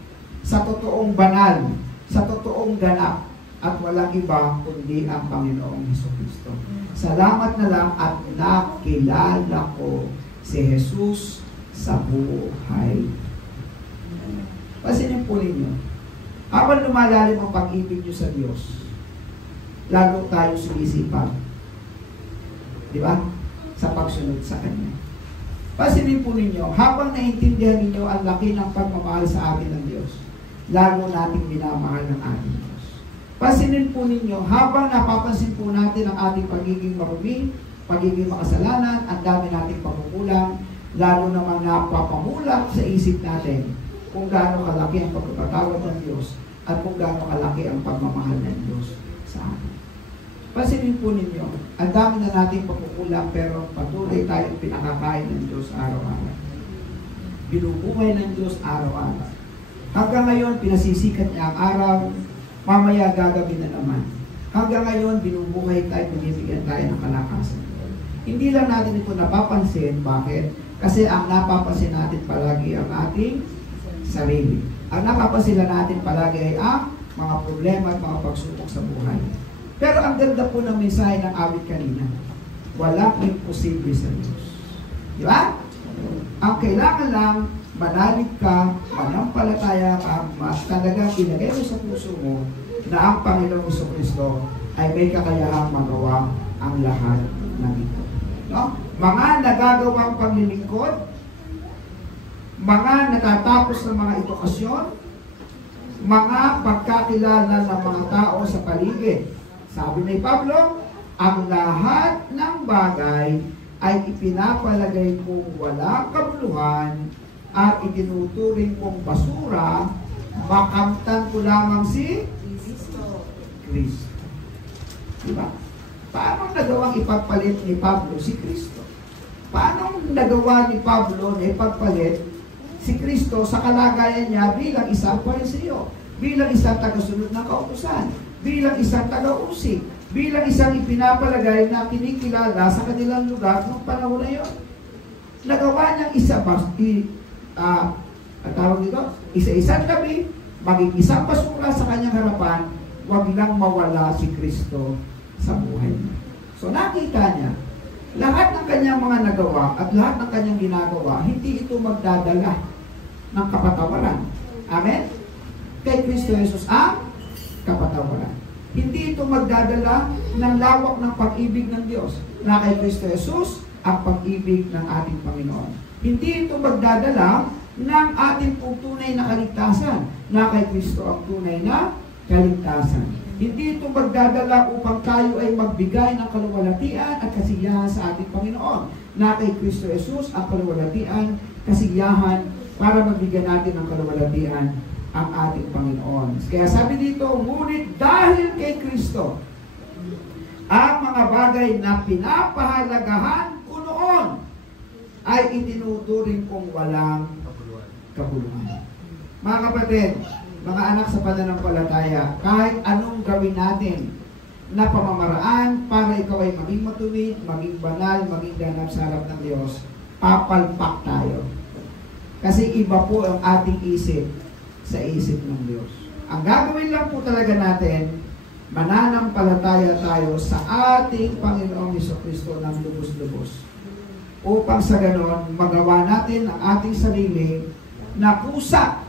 Sa totoong banal, sa totoong ganap, at walang iba kundi ang Panginoong Jesucristo. Salamat na lang at nakilala ko si Jesus sa buhay. Pasinin po ninyo, habang lumalalim ang pag-ibig nyo sa Diyos, lalo tayo sumisipag. Di ba? Sa pagsunod sa Kanya. Pasinin po ninyo, habang naintindihan ninyo ang laki ng pagmamahal sa atin ng Diyos, lalo nating minamahal ng ating Diyos. Pasinin po ninyo, habang napapansin po natin ang ating pagiging marumi, pagiging makasalanan, ang dami nating pagkukulang, lalo naman napapamulak sa isip natin kung gaano kalaki ang pagkakatawad ng Diyos at kung gaano kalaki ang pagmamahal ng Diyos sa atin. Pasinin po ninyo, ang dami na nating pagkukulang pero patuloy tayong pinakakain ng Diyos araw-araw. Binubuhay ng Diyos araw-araw. Hanggang ngayon, pinasisikat niya ang araw, mamaya gagabi na naman. Hanggang ngayon, binubuhay tayo, binibigyan tayo ng kalakasan. Hindi lang natin ito napapansin. Bakit? Kasi ang napapansin natin palagi ang ating sarili. Ang napapansin natin palagi ay ang mga problema at mga pagsubok sa buhay. Pero ang ganda po ng mensahe ng awit kanina, walang imposible sa Diyos. Di ba? Ang kailangan lang, manalig ka, manampalataya ka, mas talagang ilagay mo sa puso mo na ang Panginoong Jesucristo ay may kakayahang magawa ang lahat ng ito. No? Mga nagagawang paglilingkod, mga natatapos ng mga edukasyon, mga pagkakilala ng mga tao sa paligid. Sabi ni Pablo, ang lahat ng bagay ay ipinapalagay kong walang kabuluhan at itinuturing kong basura, makamtan ko lamang si Kristo. Diba? Paano nagawang ipagpalit ni Pablo si Kristo? Paano nagawa ni Pablo na ipagpalit si Kristo sa kalagayan niya bilang isang Pariseo, bilang isang tagasunod ng kautusan, bilang isang taga-usig, bilang isang ipinapalagay na kinikilala sa kanilang lugar noong panahon na yun? Nagawa niyang isa-isang gabi, maging isang basura sa kanyang harapan, wag lang mawala si Kristo sa buhay niya. So nakita niya, lahat ng kanyang mga nagawa at lahat ng kanyang ginagawa, hindi ito magdadala ng kapatawaran. Amen? Kay Kristo Jesus ang kapatawaran. Hindi ito magdadala ng lawak ng pag-ibig ng Diyos na kay Kristo Jesus ang pag-ibig ng ating Panginoon. Hindi ito magdadala ng ating tunay na kaligtasan na kay Kristo ang tunay na kaligtasan. Hindi ito magdadala upang tayo ay magbigay ng kaluwalhatian at kasiyahan sa ating Panginoon na kay Kristo Jesus ang kaluwalhatian, kasiyahan para magbigyan natin ng kaluwalhatian ang ating Panginoon. Kaya sabi dito, ngunit dahil kay Kristo, ang mga bagay na pinapahalagahan ko noon ay itinuturing kong walang kabuluhan. Mga kapatid, mga anak sa pananampalataya, kahit anong gawin natin na pamamaraan para ikaw ay maging matuwid, maging banal, maging ganap sa harap ng Diyos, papalpak tayo. Kasi iba po ang ating isip sa isip ng Diyos. Ang gagawin lang po talaga natin, mananampalataya tayo sa ating Panginoong Jesucristo ng lubos-lubos. Upang sa ganon, magawa natin ang ating sarili na kusa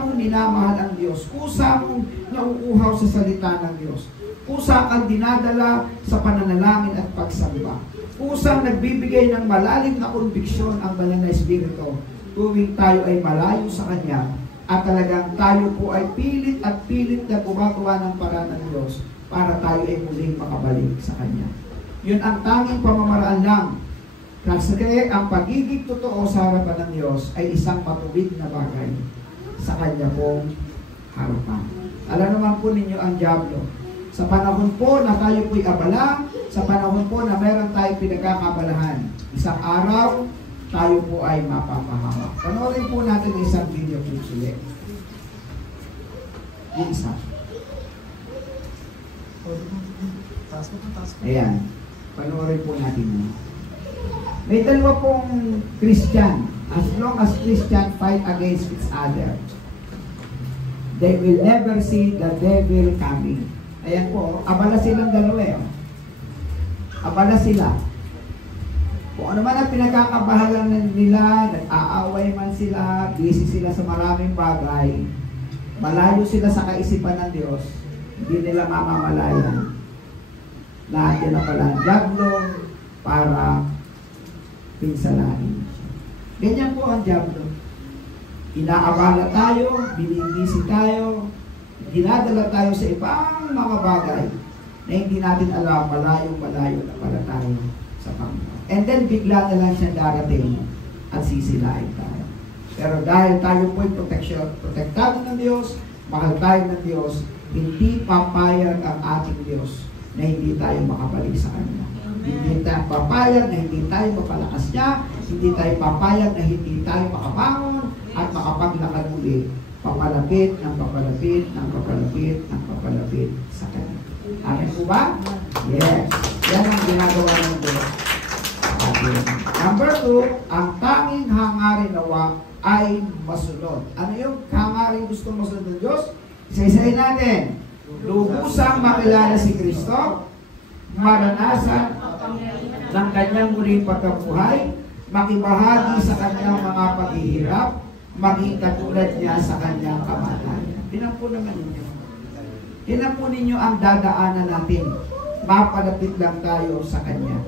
mong minamahal ang Diyos, kusa mong nauuhaw sa salita ng Diyos, kusa kang dinadala sa pananalangin at pagsamba, kusang nagbibigay ng malalim na konbiksyon ang banal na Espiritu tuwing tayo ay malayo sa Kanya at talagang tayo po ay pilit na gumagawa ng paraan ng Diyos para tayo ay muling makabalik sa Kanya. Yun ang tanging pamamaraan lang. Kasi ang pagiging totoo sa harapan ng Diyos ay isang matuwid na bagay sa Kanya pong harapan. Alam naman po ninyo ang dyablo. Sa panahon po na tayo po'y abala, sa panahon po na meron tayong pinagkakabalahan, isang araw, tayo po ay mapapahamak. Panoorin po natin isang video clip ulit. Yung isa. Ayan. Panoorin po natin yun. May dalawa pong Christian. As long as Christian fight against each other, they will never see the devil coming. Ayan po, abala silang dalawa eh. Abala sila. Kung ano man ang pinagkakabahalan nila, nag-aaway man sila, busy sila sa maraming bagay, malayo sila sa kaisipan ng Diyos, hindi nila mamamalayan na yan na pala ang dyablo para pinsalain. Ganyan po ang dyablo. Inaabala tayo, binibisi tayo, dinadala tayo sa ibang mga bagay na hindi natin alam, malayo-malayo na pala tayo sa Panginoon. And then bigla na lang siya darating at sisilain tayo. Pero dahil tayo po'y protektado ng Diyos, mahal tayo ng Diyos, hindi papayag ang ating Diyos na hindi tayo makabalik sa Kanya. Hindi tayo papayag na hindi tayo mapalakas niya, hindi tayo papayag na hindi tayo makabangon at makapaglakad ulit. Papalapit ng papalapit ng papalapit ng papalapit sa Kanya. Amen po ba? Yes. Yan ang ginagawa ng Diyos. Number 2, ang tanging hangarin nawa ay masunod. Ano yung hangarin gusto masunod ng Diyos? Isa-isahin natin. Lubusang makilala si Kristo, maranasan ng Kanyang muling pagkabuhay, makibahagi sa kanyang mga paghihirap, maging katulad niya sa kanyang kamatayan. Tinan po naman ninyo. Tinan po ninyo ang dadaanan natin. Mapalapit lang tayo sa Kanya.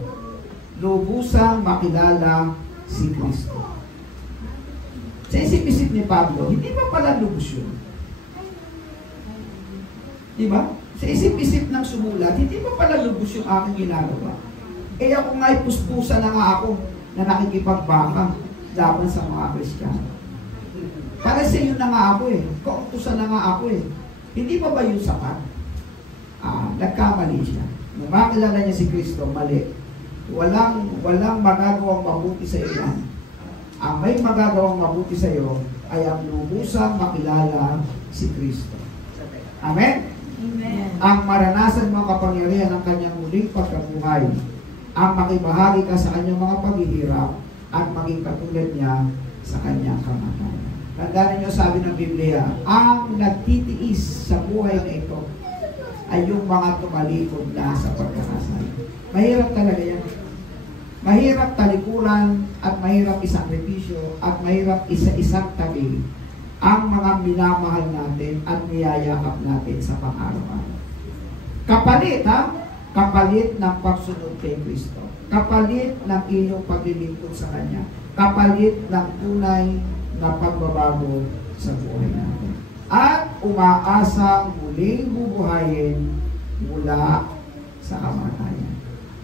Lubusang makilala si Kristo. Sa isip-isip ni Pablo, hindi ba pala lubos yun? Diba? Sa isip-isip ng sumulat, hindi ba pala lubos yung aking ginagawa? Eh ako nga'y puspusa na nga ako na nakikipagbaka laban sa mga Kristiyano. Para sa iyo na nga ako eh. Kautusan na nga ako eh. Hindi ba ba yun sapat? Nagkamali siya. Nung makilala niya si Kristo, mali. Walang magagawang mabuti sa iyo yan. Ang may magagawang mabuti sa iyo ay ang lubusang makilala si Kristo. Amen? Amen. Ang maranasan mo kapangyarihan ng kanyang muling pagkabuhay, ang makibahagi ka sa kanyang mga paghihirap, at maging katulad niya sa kanyang kamatayan. Tandaan niyo, sabi ng Biblia, ang nagtitiis sa buhay na ito ay yung mga tumalikod na sa pagkakasala. Mahirap talaga yan. Mahirap talikuran at mahirap isakripisyo at mahirap isa-isang tabi ang mga minamahal natin at niyayakap natin sa pang-araw-araw. Kapalit, ha? Kapalit ng pagsunod kay Kristo. Kapalit ng iyong paglilingkod sa Kanya. Kapalit ng tunay na pagbabago sa buhay natin. At umaasang muling bubuhayin mula sa kamatayan.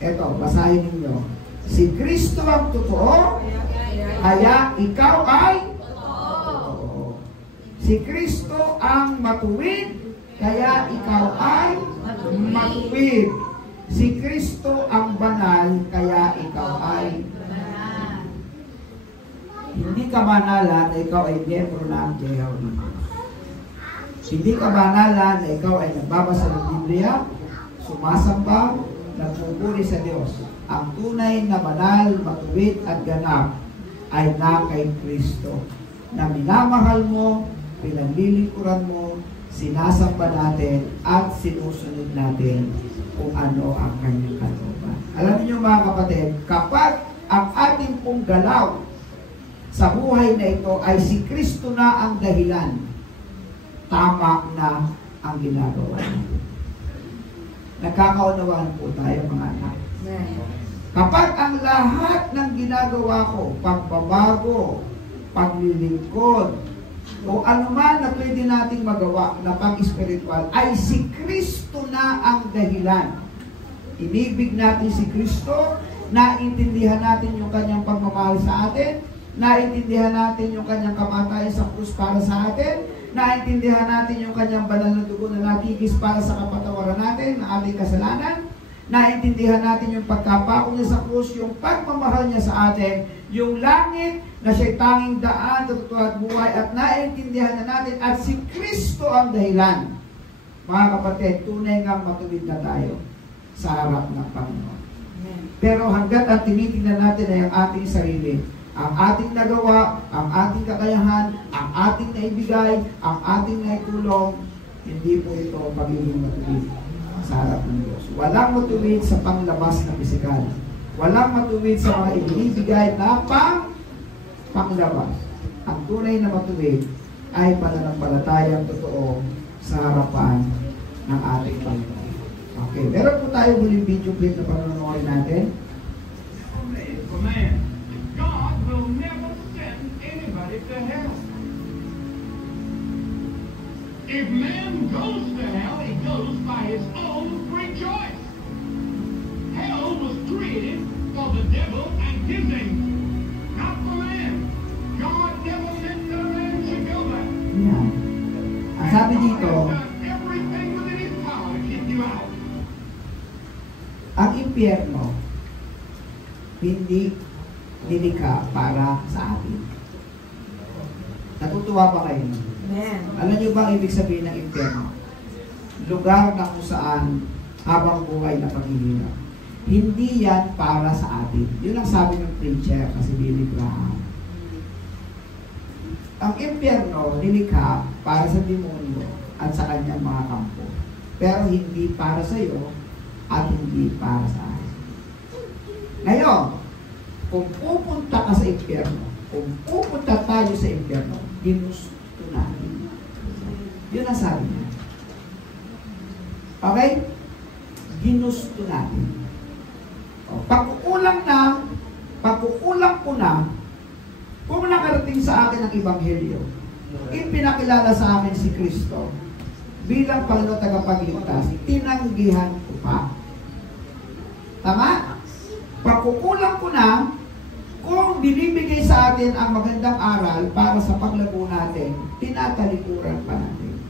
Eto, basahin ninyo. Si Kristo ang totoo, kaya ikaw ay totoo. Si Kristo ang matuwid, kaya ikaw ay matuwid. Si Kristo ang banal, kaya ikaw ay banal. Hindi ka banalan na ikaw ay miyembro ng Jehovah. Hindi ka banalan na ikaw ay nagbabasa ng Biblia, sumasamba, nagpupuri sa Diyos. Ang tunay na banal, matuwid at ganap ay na kay Kristo, na minamahal mo, pinanlilingkuran mo, sinasamba natin at sinusunod natin kung ano ang kanyang kalooban. Alam niyo mga kapatid, kapag ang ating pong galaw sa buhay na ito ay si Kristo na ang dahilan, tama na ang ginagawa natin. Nagkakaunawaan po tayo mga anak. Kapag ang lahat ng ginagawa ko, pagbabago, paglilingkod, o anuman na pwede nating magawa na pang-spiritual, ay si Kristo na ang dahilan. Inibig natin si Kristo, naintindihan natin yung kanyang pagmamahal sa atin, naintindihan natin yung kanyang kamatayan sa krus para sa atin, naintindihan natin yung kanyang banal na dugo na natigis para sa kapatawaran natin, ng ating kasalanan, naintindihan natin yung pagkapako niya sa krus, yung pagmamahal niya sa atin, yung langit na siya'y tanging daan, totoo at buhay, at naintindihan na natin at si Kristo ang dahilan. Mga kapatid, tunay nga matuwid na tayo sa harap ng Panginoon. Pero hanggat ang tinitingnan natin ay ang ating sarili, ang ating nagawa, ang ating kakayahan, ang ating naibigay, ang ating naitulong, hindi po ito magiging matuwid sa harap ng Diyos. Walang matuwid sa panglabas na pisikal. Walang matuwid sa mga ibinibigay na panglabas. Ang tunay na matuwid ay pananampalatayang totoo sa harapan ng ating Panginoon. Okay, meron po tayo huling video clip na panonood natin. God will never send anybody to hell. If man goes to hell, he goes by his own free choice. Hell was created for the devil and his angels, not for man. God never meant that a man should go there. Yan. Ang sabi dito, God has done everything within his power to keep you out. ang impyerno hindi nilikha para sa atin. Natutuwa ba kayo? Amen. Alam niyo ba ang ibig sabihin ng impyerno? Lugar na kung saan habang buhay na paghihirap. Hindi yan para sa atin. Yun ang sabi ng preacher kasi Billy Graham. Ang impyerno nilikha para sa demonyo at sa kanyang mga kampo. Pero hindi para sa iyo at hindi para sa atin. Ngayon, kung pupunta ka sa impyerno, kung pupunta tayo sa impyerno, ginusto natin. Yun ang sabi niya. Okay? Ginusto natin. O, pagkukulang ko na, kung nakarating sa akin ang Ebanghelyo, ipinakilala sa akin si Kristo bilang Panginoon tagapagligtas, tinanggihan ko pa. Tama? Pagkukulang ko na, kung binibigay sa atin ang magandang aral para sa paglago natin, tinatalikuran pa natin.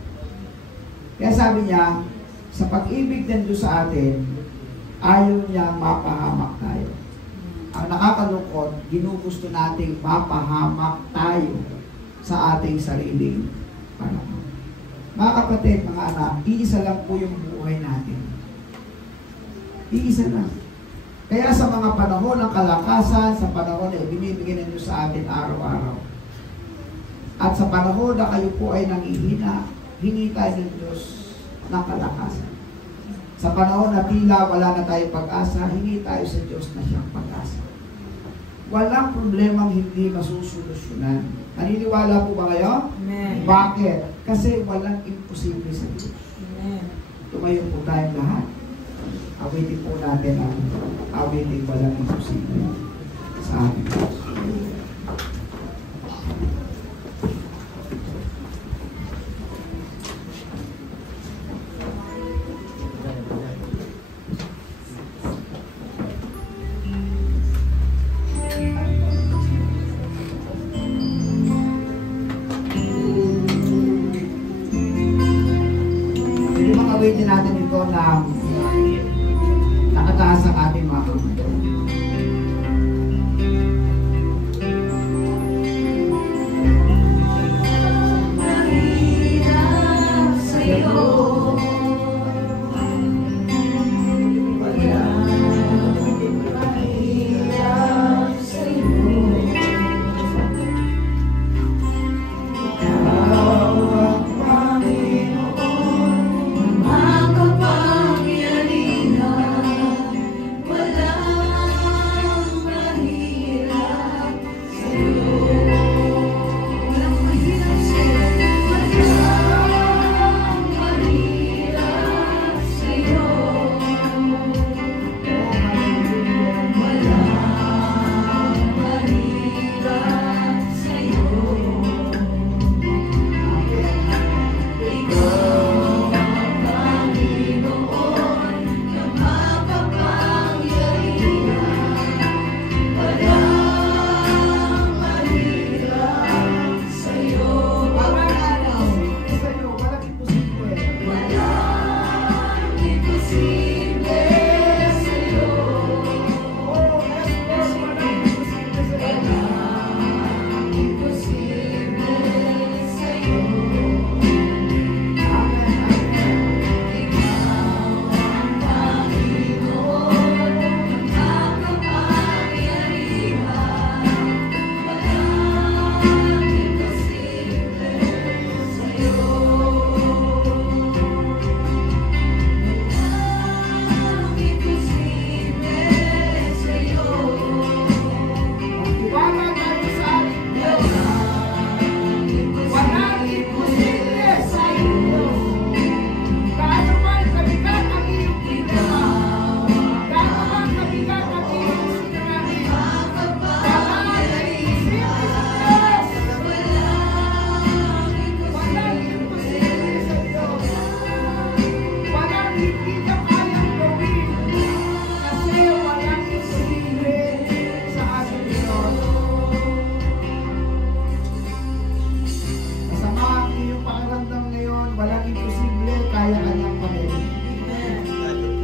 Kaya sabi niya, sa pag-ibig ng Diyos sa atin, ayaw niya mapahamak tayo. Ang nakakalungkot, ginugusto nating mapahamak tayo sa ating sariling panahon. Mga kapatid, mga anak, iisa lang po yung buhay natin. Iisa lang. Kaya sa mga panahon ng kalakasan, sa panahon na binibigyan ng Diyos sa atin araw-araw, at sa panahon na kayo po ay nangihina, hingi tayo ng Diyos ng kalakasan. Sa panahon na tila wala na tayong pag-asa, hingi tayo sa Diyos na siyang pag-asa. Walang problemang hindi masusolusyonan. Naniniwala po ba kayo? Amen. Bakit? Kasi walang imposible sa Diyos. Amen. Tumayo po tayong lahat. Awitin po natin ang awitin walang imposible sa ating Diyos. Awitin natin ito na nakataas ang ating mga kamay. Mahirap sa'yo. Mahirap sa'yo.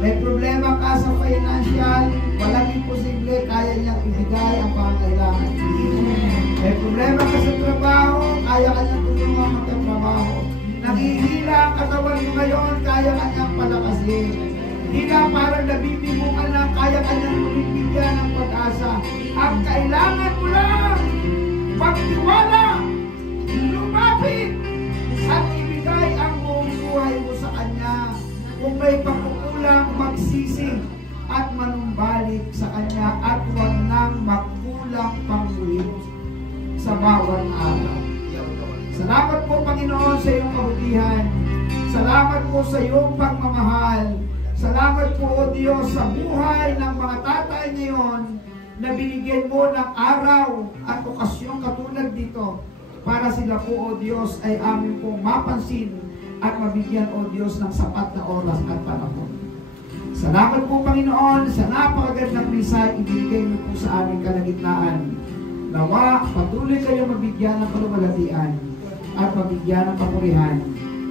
May problema ka sa financial, walang imposible, kaya niyang ibigay ang pangangailangan. May problema ka sa trabaho, kaya ka niyang tulungan magkatrabaho. Nangihila ang katawan mo ngayon, kaya ka niyang palakasin. Hila parang nabibigo ka na, kaya ka niyang bibigyan ng pag-asa. Ang kailangan mo lang, pagtiwala, lumapit, at ibigay ang buong buhay mo sa Kanya. Kung may pagkukulang, magsisi. at manumbalik sa Kanya at huwag nang magkulang pangulit sa bawat araw. Salamat po, Panginoon, sa iyong kabutihan. Salamat po sa iyong pagmamahal. Salamat po, O Diyos, sa buhay ng mga tatay ngayon na binigyan mo ng araw at okasyon katulad dito para sila po, O Diyos, ay amin pong mapansin at mabigyan, O Diyos, ng sapat na oras at panahon. Salamat po, Panginoon, sa napakagandang mensahe ibinigay mo po sa aming kalagitnaan. Nawa, patuloy kayo mabigyan ng kaluwalhatian at mabigyan ng papurihan.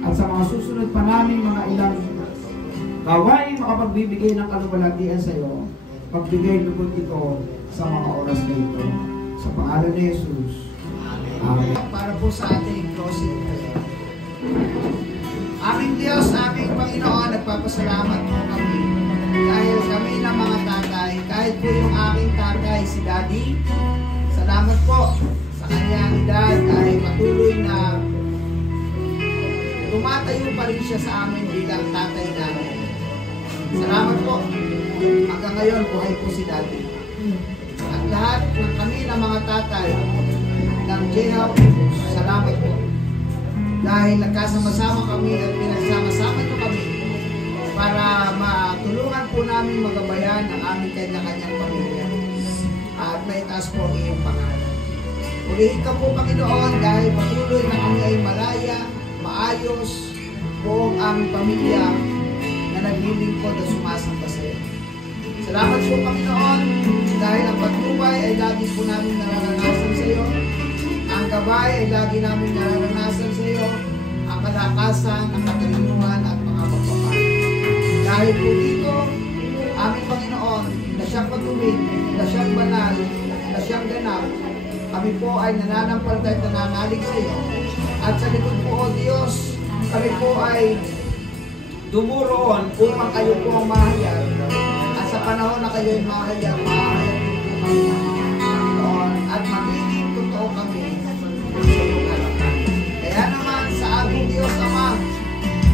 At sa mga susunod pa namin mga ilang gawain makapagbibigay ng kaluwalhatian sa iyo, pagbigay lugod ito sa mga oras na ito. Sa pangalan ni Jesus. Amen. Para po sa ating closing prayer. Aming Diyos, aming Panginoon, nagpapasalamat po kami. Dahil kami ng mga tatay, kahit po yung aking tatay, si Daddy, salamat po sa kanyang edad ay patuloy na tumatayo pa rin siya sa amin bilang tatay namin. Salamat po. Hanggang ngayon, buhay po si Daddy. At lahat ng kami ng mga tatay ng J-House, salamat po. Dahil nagkasama-sama kami at pinagsama-sama niyo kami para matulungan po namin magabayan ang aming kanya-kanyang pamilya. At may taas po ang iyong pangalan. Ulihin ka po, Panginoon, dahil patuloy na kami ay malaya, maayos po ang aming pamilya na naglilingkod at sumasamba sa iyo. Salamat po, Panginoon, dahil ang patnubay ay lagi po namin nararanasan sa iyo. Ang gabay ay lagi namin nararanasan sa iyo. Ang kalakasan, ang katalinuhan at mga pagpapal. Dahil po dito, aming Panginoon, na siyang patuwid, na siyang banal, na siyang ganap, kami po ay nananampalatay at nananalig sa iyo. At sa likod po, O Diyos, kami po ay dumuroon upang kayo po ang mahayag. At sa panahon na kayo ay mahayag, mahayag po kami, Panginoon, at magiging totoo kami sa iyong harapan. Kaya naman sa ating Diyos Ama,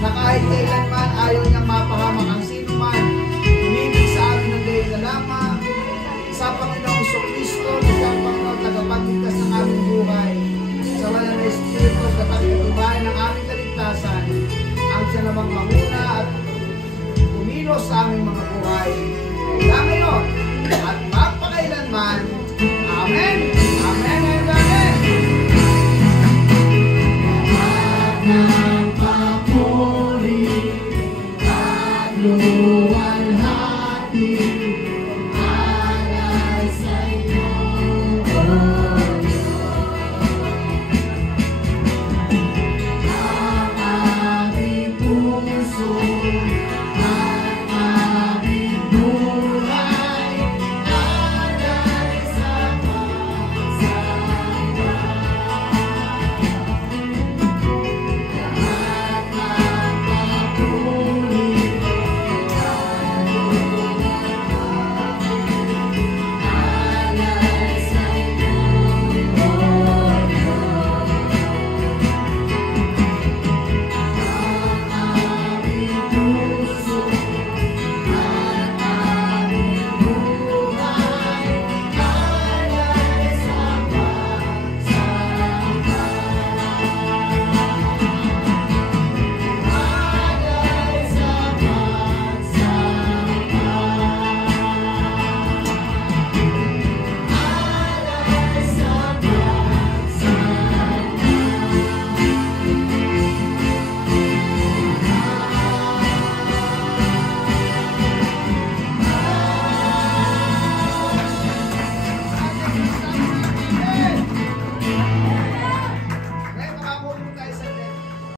na kahit kailanman ayaw niyang mapahamak ang sino man, umibig sa amin ng gayon na lamang, sa Panginoong Kristo, na siyang Panginoon tagapagligtas ng aming buhay, sa wala na Espiritu, katagpatibayan ng aming kaligtasan, ang siya namang manguna at kumilos sa aming mga buhay. Kaya ngayon, at magpakailanman, Amen! Amen and Amen! Lahat ng papuri at luwalhati